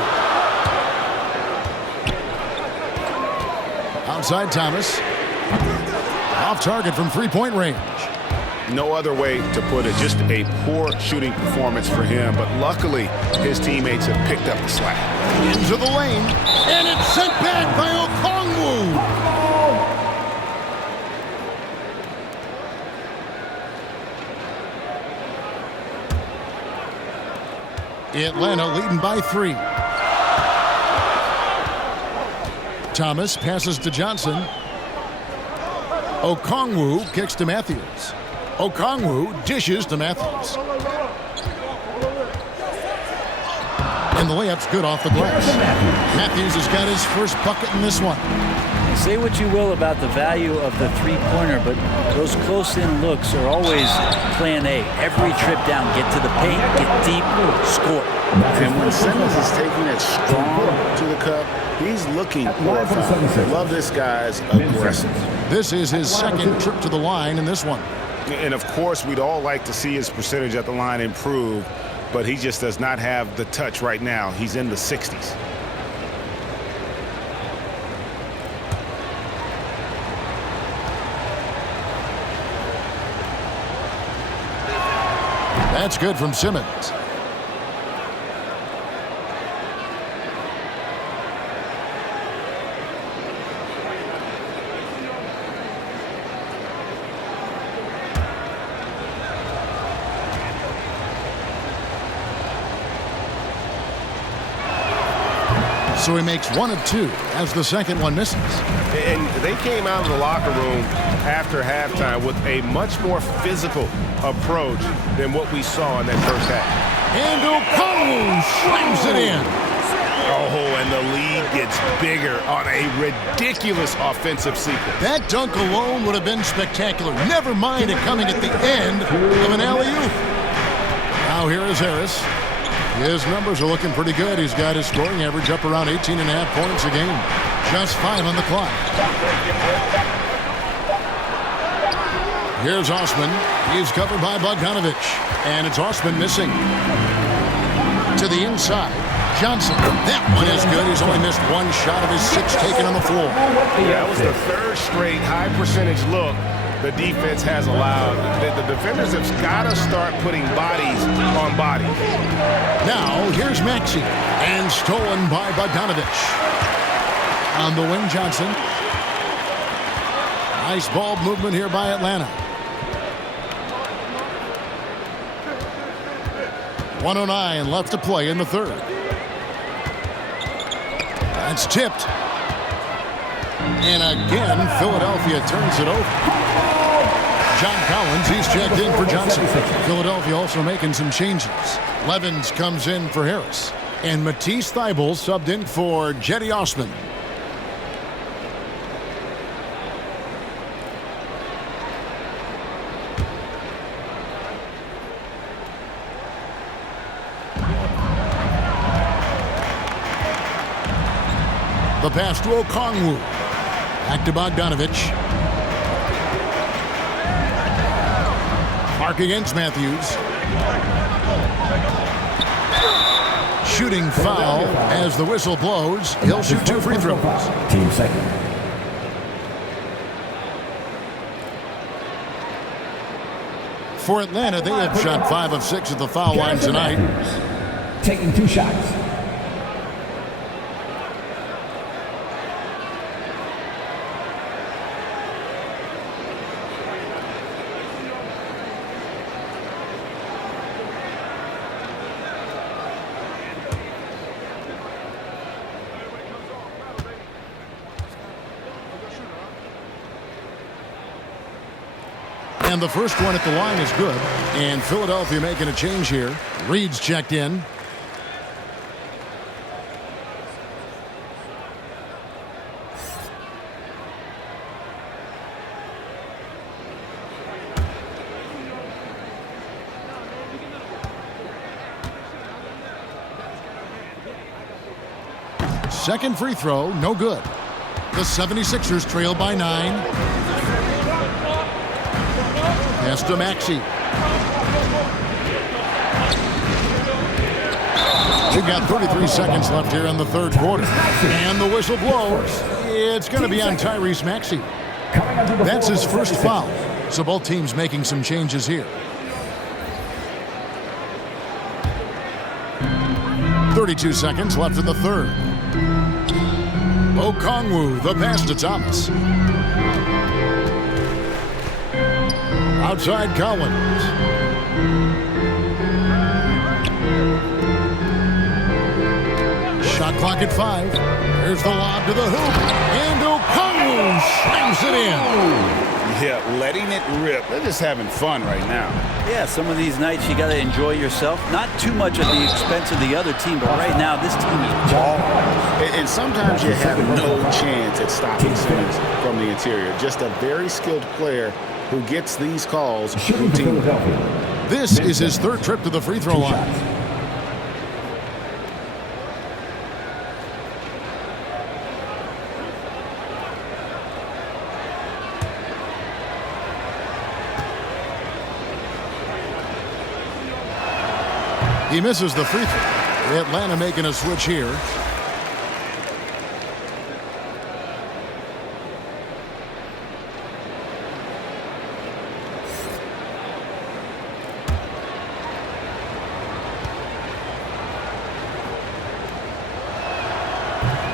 Outside Thomas. Off target from three-point range. No other way to put it. Just a poor shooting performance for him. But luckily, his teammates have picked up the slack. Into the lane. And it's sent back by Okongwu. Atlanta leading by 3. Thomas passes to Johnson. Okongwu kicks to Matthews. Okongwu dishes to Matthews. And the layup's good off the glass. Matthews has got his first bucket in this one. Say what you will about the value of the three-pointer, but those close-in looks are always plan A. Every trip down, get to the paint, get deep, score. And when Simmons is taking it strong to the cup, he's looking for a foul. Love this guy's aggressive. This is his second trip to the line in this one. And of course, we'd all like to see his percentage at the line improve, but he just does not have the touch right now. He's in the 60s. That's good from Simmons. So he makes 1 of 2 as the second one misses. And they came out of the locker room after halftime with a much more physical approach than what we saw in that first half. And Okongwu slams it in. Oh, and the lead gets bigger on a ridiculous offensive sequence. That dunk alone would have been spectacular. Never mind it coming at the end of an alley-oop. Now here is Harris. His numbers are looking pretty good. He's got his scoring average up around 18.5 points a game. Just 5 on the clock. Here's Osman. He's covered by Bogdanovic. And it's Osman missing. To the inside. Johnson. That one is good. He's only missed 1 shot of his 6 taken on the floor. Yeah, that was the 3rd straight high percentage look the defense has allowed. The defenders have got to start putting bodies on bodies. Now, here's Maxey. And stolen by Bogdanovic. On the wing, Johnson. Nice ball movement here by Atlanta. 1:09 left to play in the 3rd. That's tipped. And again, Philadelphia turns it over. John Collins, he's checked in for Johnson. Philadelphia also making some changes. Levens comes in for Harris. And Matisse Thybulle subbed in for Jetty Osman. The pass to Okongwu. Back to Bogdanovic. Mark against Matthews. Shooting foul as the whistle blows. He'll shoot 2 free throws. Team second. For Atlanta, they have shot 5 of 6 at the foul line tonight. Taking 2 shots. And the first one at the line is good. And Philadelphia making a change here. Reed's checked in. Second free throw, no good. The 76ers trail by 9. Pass to Maxey. We've got 33 seconds left here in the 3rd quarter. And the whistle blows. It's going to be on Tyrese Maxey. That's his first foul. So both teams making some changes here. 32 seconds left in the 3rd. Okongwu, the pass to Thomas. Outside Collins. Shot clock at 5. Here's the lob to the hoop. And Okongwu slams it in. Yeah, letting it rip. They're just having fun right now. Yeah, some of these nights you got to enjoy yourself. Not too much at the expense of the other team, but right now this team is balling. And sometimes you have no chance at stopping Simmons from the interior. Just a very skilled player who gets these calls routinely. This is his 3rd trip to the free throw line. He misses the free throw. Atlanta making a switch here.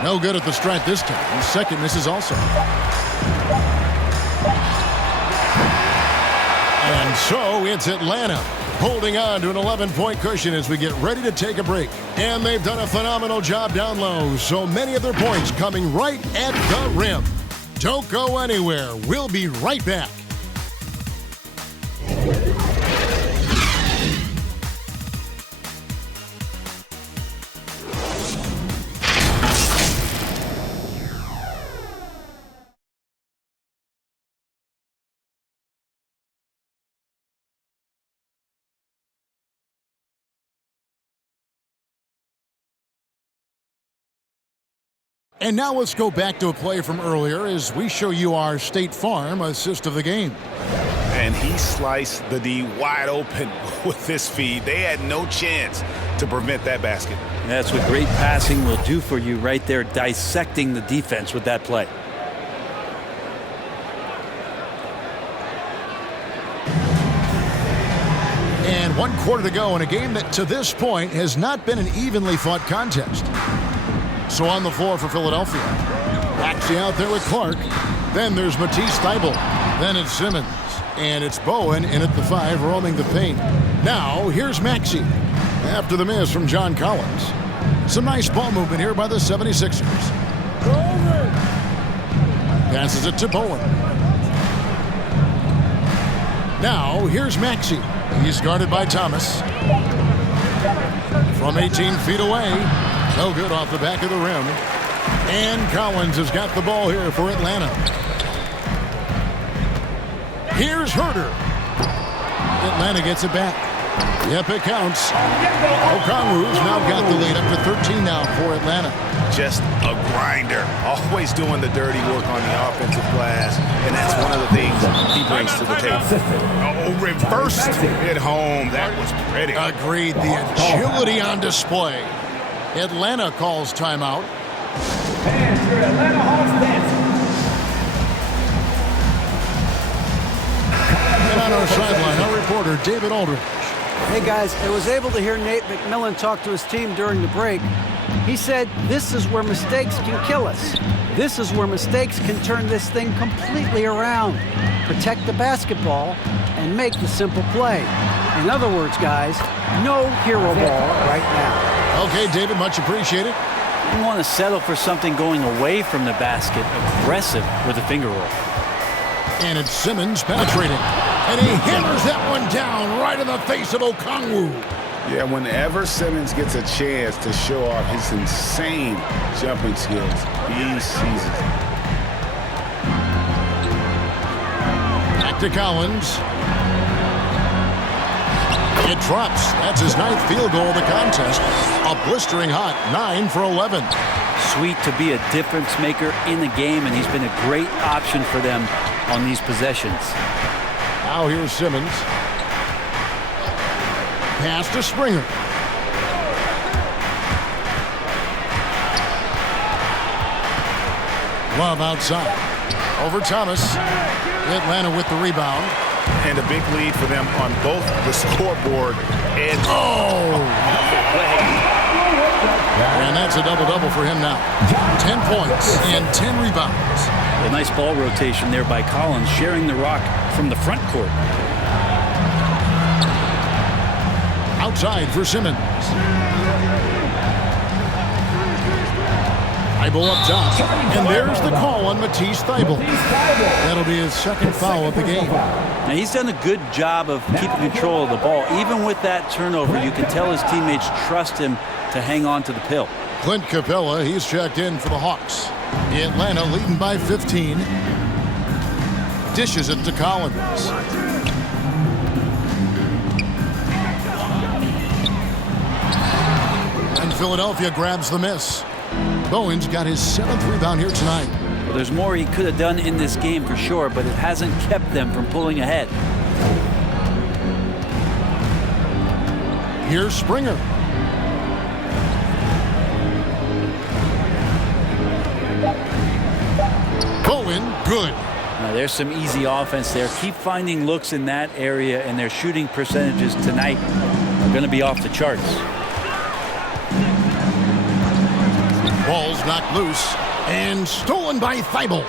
No good at the stripe this time. His second misses also. And so it's Atlanta holding on to an 11-point cushion as we get ready to take a break. And they've done a phenomenal job down low. So many of their points coming right at the rim. Don't go anywhere. We'll be right back. And now let's go back to a play from earlier as we show you our State Farm assist of the game. And he sliced the D wide open with his feed. They had no chance to prevent that basket. That's what great passing will do for you right there, dissecting the defense with that play. And 1 quarter to go in a game that to this point has not been an evenly fought contest. So on the floor for Philadelphia. Maxey out there with Clark. Then there's Matisse Thybulle. Then it's Simmons. And it's Bowen in at the 5, roaming the paint. Now, here's Maxey. After the miss from John Collins. Some nice ball movement here by the 76ers. Passes it to Bowen. Now, here's Maxey. He's guarded by Thomas. From 18 feet away. No good off the back of the rim. And Collins has got the ball here for Atlanta. Here's Herter. Atlanta gets it back. Yep, it counts. Okongwu's now got the lead up to 13 now for Atlanta. Just a grinder. Always doing the dirty work on the offensive glass. And that's one of the things he brings to the table. Oh, reversed it home. That was pretty. Agreed. The agility on display. Atlanta calls timeout. And your Atlanta Hawks dancing. And on our sideline, our reporter, David Aldridge. Hey, guys, I was able to hear Nate McMillan talk to his team during the break. He said, this is where mistakes can kill us. This is where mistakes can turn this thing completely around. Protect the basketball and make the simple play. In other words, guys, no hero ball right now. Okay, David, much appreciated. You want to settle for something going away from the basket, aggressive with a finger roll. And it's Simmons penetrating. And he hammers that one down right in the face of Okongwu. Yeah, whenever Simmons gets a chance to show off his insane jumping skills, he seizes it. Back to Collins. It drops. That's his 9th field goal of the contest. A blistering hot 9 for 11. Sweet to be a difference maker in the game, and he's been a great option for them on these possessions. Now here's Simmons. Pass to Springer. Love outside. Over Thomas. Atlanta with the rebound. And a big lead for them on both the scoreboard and... Oh! And that's a double-double for him now. 10 points and 10 rebounds. A nice ball rotation there by Collins, sharing the rock from the front court. Outside for Simmons. Thybulle up top. And there's the call on Matisse Thybulle. That'll be his second foul of the game. Now, he's done a good job of keeping control of the ball. Even with that turnover, you can tell his teammates trust him to hang on to the pill. Clint Capella, he's checked in for the Hawks. Atlanta leading by 15. Dishes it to Collins. And Philadelphia grabs the miss. Bowen's got his 7th rebound here tonight. Well, there's more he could have done in this game for sure, but it hasn't kept them from pulling ahead. Here's Springer. Bowen, good. Now, there's some easy offense there. Keep finding looks in that area, and their shooting percentages tonight are going to be off the charts. Ball's knocked loose and stolen by Thibault.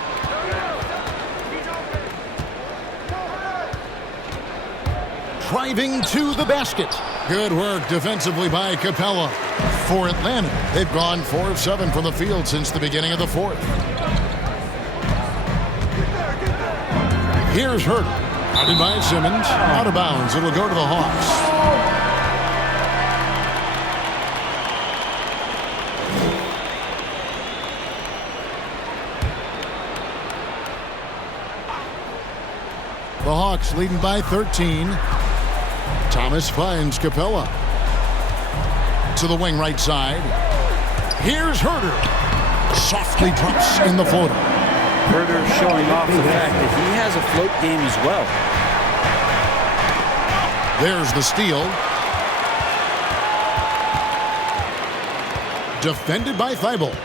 Driving to the basket. Good work defensively by Capella. For Atlanta, they've gone 4 of 7 from the field since the beginning of the fourth. Here's Herter. Guarded by Simmons. Out of bounds. It'll go to the Hawks. The Hawks leading by 13. Thomas finds Capella. To the wing right side. Here's Herter. Softly drops in the floater. Herter showing off the fact that he has a float game as well. There's the steal. Defended by Thibault.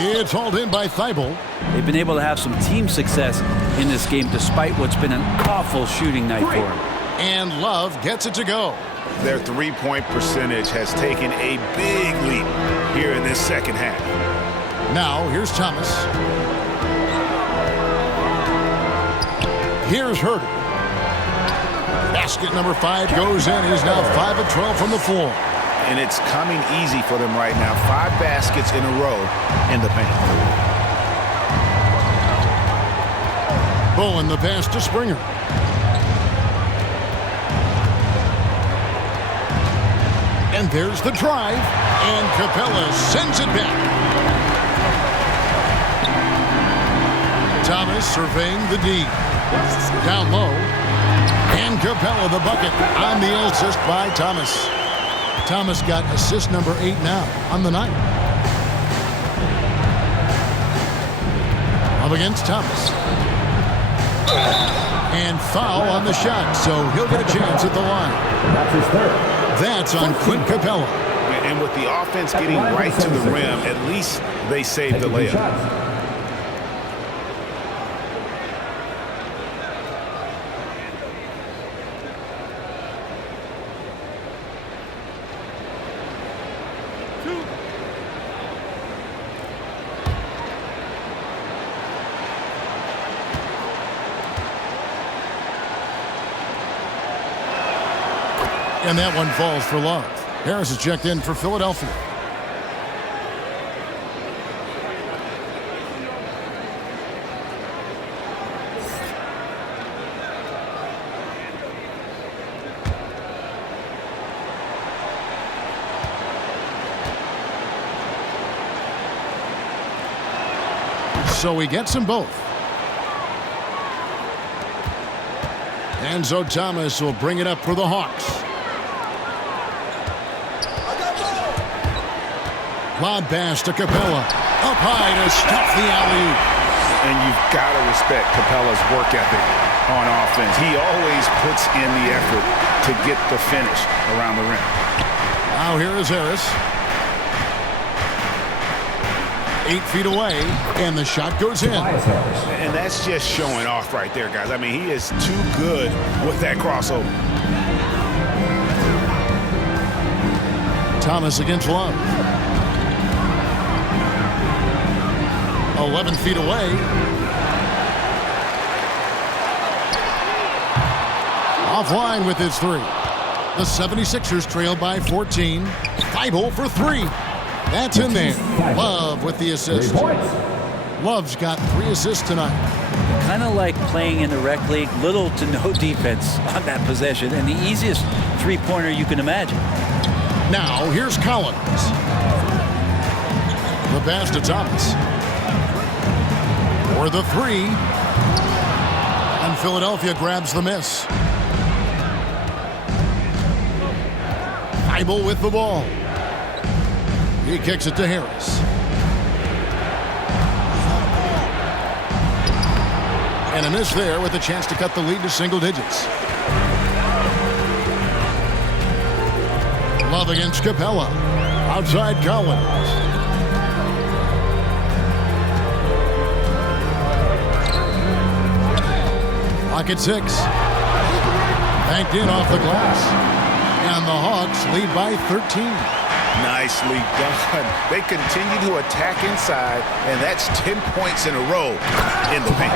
It's hauled in by Thibault. They've been able to have some team success in this game despite what's been an awful shooting night for them. And Love gets it to go. Their three-point percentage has taken a big leap here in this second half. Now, here's Thomas. Here's Herter. Basket number 5 goes in. He's now 5 of 12 from the floor. And it's coming easy for them right now. 5 baskets in a row in the paint. Bowen the pass to Springer. And there's the drive. And Capella sends it back. Thomas surveying the D. Down low. And Capella the bucket on the assist by Thomas. Thomas got assist number 8 now on the night. Up against Thomas. And foul on the shot, so he'll get a chance at the line. That's his third. That's on Clint Capella. And with the offense getting right to the rim, at least they saved the layup. And that one falls for Love. Harris is checked in for Philadelphia. So he gets them both. Enzo Thomas will bring it up for the Hawks. Lob pass to Capella. Up high to stop the alley-oop. And you've got to respect Capella's work ethic on offense. He always puts in the effort to get the finish around the rim. Now here is Harris. 8 feet away, and the shot goes in. And that's just showing off right there, guys. I mean, he is too good with that crossover. Thomas against Love. 11 feet away. Offline with his 3. The 76ers trail by 14. Thibault for 3. That's in there. Love with the assist. Love's got 3 assists tonight. Kind of like playing in the rec league, little to no defense on that possession, and the easiest three-pointer you can imagine. Now, here's Collins. The pass to Thomas. For the 3. And Philadelphia grabs the miss. Thibault with the ball. He kicks it to Harris. And a miss there with a chance to cut the lead to single digits. Love against Capella. Outside Collins. Clock at 6. Banked in off the glass. And the Hawks lead by 13. Nicely done. They continue to attack inside, and that's 10 points in a row in the paint.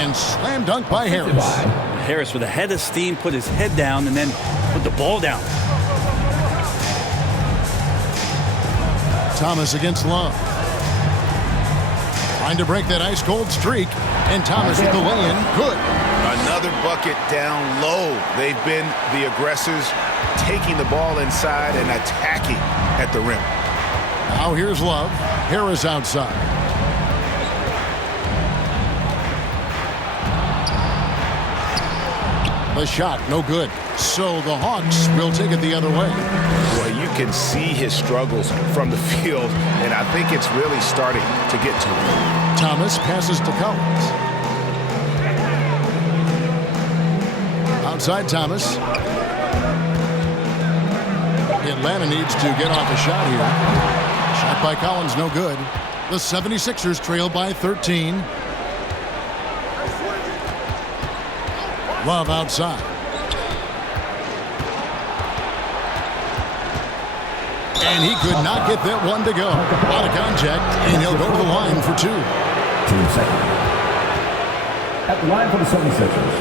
And slam dunk by Harris. Harris with a head of steam, put his head down, and then put the ball down. Thomas against Love. Trying to break that ice-cold streak. And Thomas with the lay-in. Good. Another bucket down low. They've been the aggressors, taking the ball inside and attacking at the rim. Now here's Love. Harris outside. The shot, no good. So the Hawks will take it the other way. Well, you can see his struggles from the field, and I think it's really starting to get to him. Thomas passes to Collins. Outside Thomas. Atlanta needs to get off a shot here. Shot by Collins, no good. The 76ers trail by 13. Love outside. And he could not get that one to go. Out of contact, and he'll go to the line for 2. 2 seconds. At the line for the 76ers.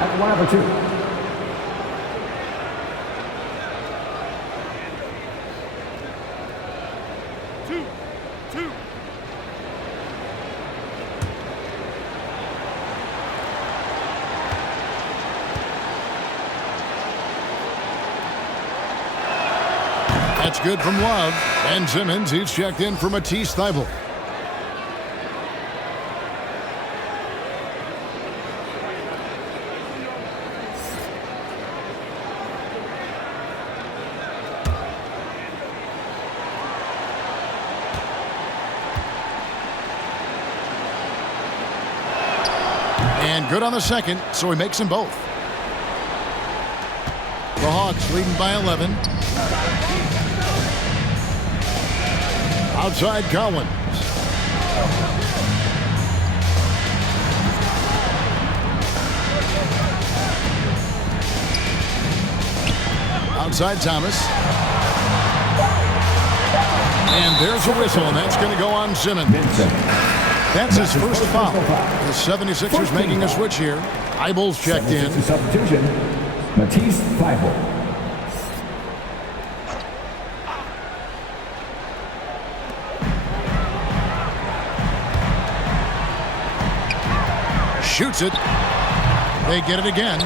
At the line for 2. That's good from Love. And Simmons, he's checked in for Matisse Thybulle. And good on the second, so he makes them both. The Hawks leading by 11. Outside Collins. Outside Thomas. And there's a whistle, and that's going to go on Simmons. That's his first foul. The 76ers making a switch here. Thybulle's checked in. Substitution, Matisse Thybulle. Shoots it. They get it again.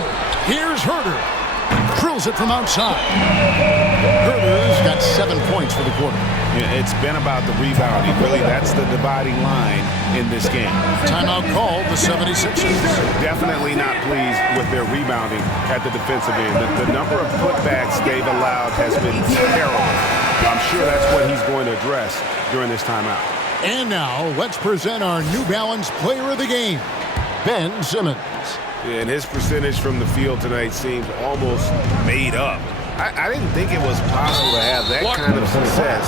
Here's Herder. Drills it from outside. Herder's got 7 points for the quarter. Yeah, it's been about the rebounding. Really, that's the dividing line in this game. Timeout called the 76ers. Definitely not pleased with their rebounding at the defensive end. The number of putbacks they've allowed has been terrible. I'm sure that's what he's going to address during this timeout. And now, let's present our New Balance Player of the Game, Ben Simmons. Yeah, and his percentage from the field tonight seems almost made up. I didn't think it was possible to have that kind of success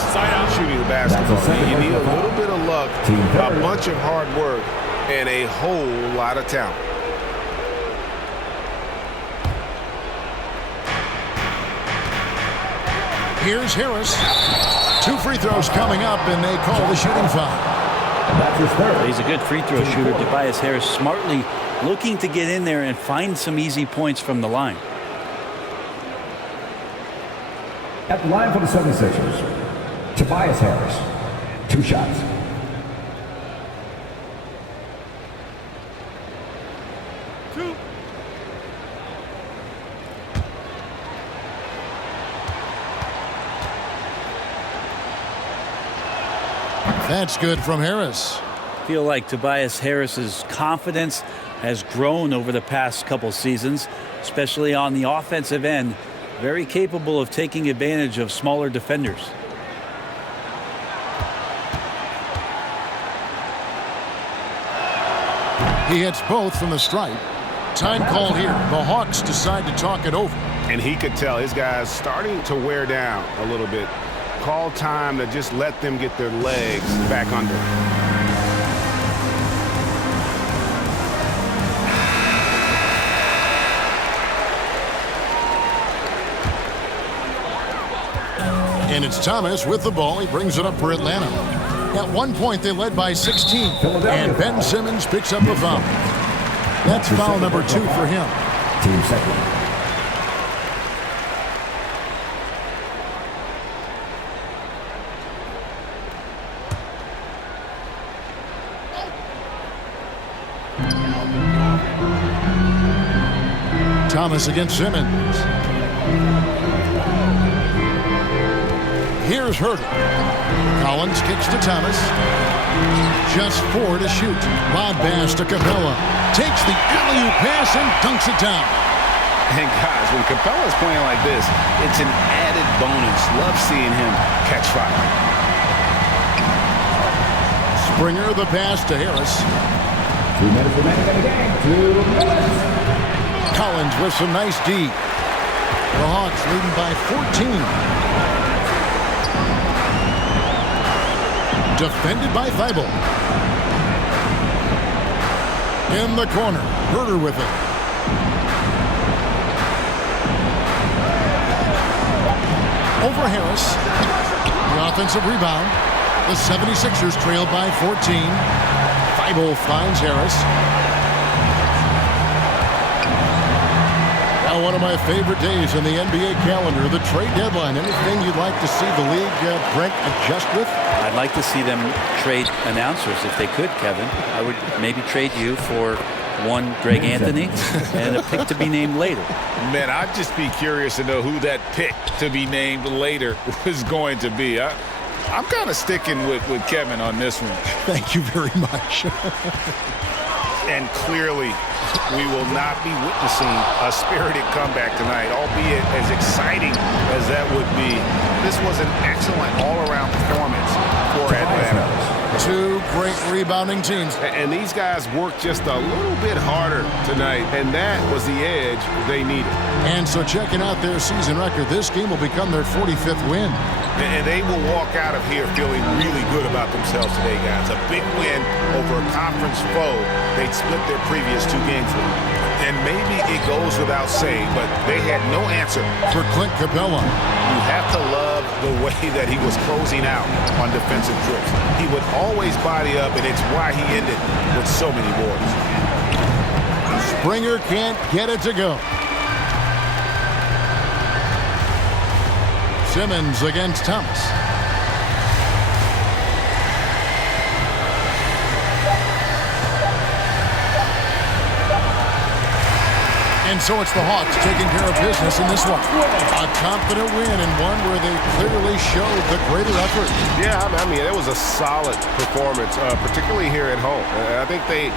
shooting the basketball. You need a little bit of luck, a bunch of hard work, and a whole lot of talent. Here's Harris. 2 free throws coming up, and they call the shooting foul. He's a good free throw shooter. Tobias Harris smartly looking to get in there and find some easy points from the line. At the line for the 76ers, Tobias Harris. 2 shots. That's good from Harris. I feel like Tobias Harris's confidence has grown over the past couple seasons, especially on the offensive end. Very capable of taking advantage of smaller defenders. He hits both from the stripe. Time call here. The Hawks decide to talk it over. And he could tell his guys starting to wear down a little bit. Call time to just let them get their legs back under. And it's Thomas with the ball. He brings it up for Atlanta. At one point, they led by 16. And Ben Simmons picks up a foul. That's foul number 2 for him. Team second. Thomas against Simmons. Here's Herter. Collins kicks to Thomas. Just 4 to shoot. Rod Bass to Capella. Takes the alley-oop pass and dunks it down. And guys, when Capella's playing like this, it's an added bonus. Love seeing him catch fire. Springer the pass to Harris. 2 minutes remaining in the game. 2 minutes. Collins with some nice D. The Hawks leading by 14. Defended by Thibault. In the corner, Herter with it. Over Harris. The offensive rebound. The 76ers trailed by 14. Thibault finds Harris. Now one of my favorite days in the NBA calendar, the trade deadline. Anything you'd like to see the league, Brent, adjust with? I'd like to see them trade announcers if they could, Kevin. I would maybe trade you for one Greg Anthony and a pick to be named later. Man, I'd just be curious to know who that pick to be named later was going to be. I'm kind of sticking with Kevin on this one. Thank you very much. And clearly, we will not be witnessing a spirited comeback tonight, albeit as exciting as that would be. This was an excellent all-around performance for Atlanta. 2 great rebounding teams. And these guys worked just a little bit harder tonight, and that was the edge they needed. And so checking out their season record, this game will become their 45th win. And they will walk out of here feeling really good about themselves today, guys. A big win over a conference foe they'd split their previous 2 games with. And maybe it goes without saying, but they had no answer. For Clint Capella. You have to love the way that he was closing out on defensive trips. He would always body up, and it's why he ended with so many boards. Springer can't get it to go. Simmons against Thomas. And so it's the Hawks taking care of business in this one. A confident win and one where they clearly showed the greater effort. Yeah, I mean, it was a solid performance, particularly here at home. I think they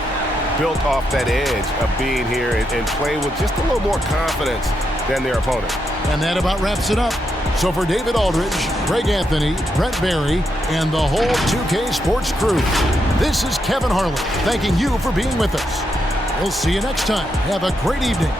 built off that edge of being here and played with just a little more confidence than their opponent. And that about wraps it up. So for David Aldridge, Greg Anthony, Brent Barry, and the whole 2K Sports crew, this is Kevin Harlan thanking you for being with us. We'll see you next time. Have a great evening.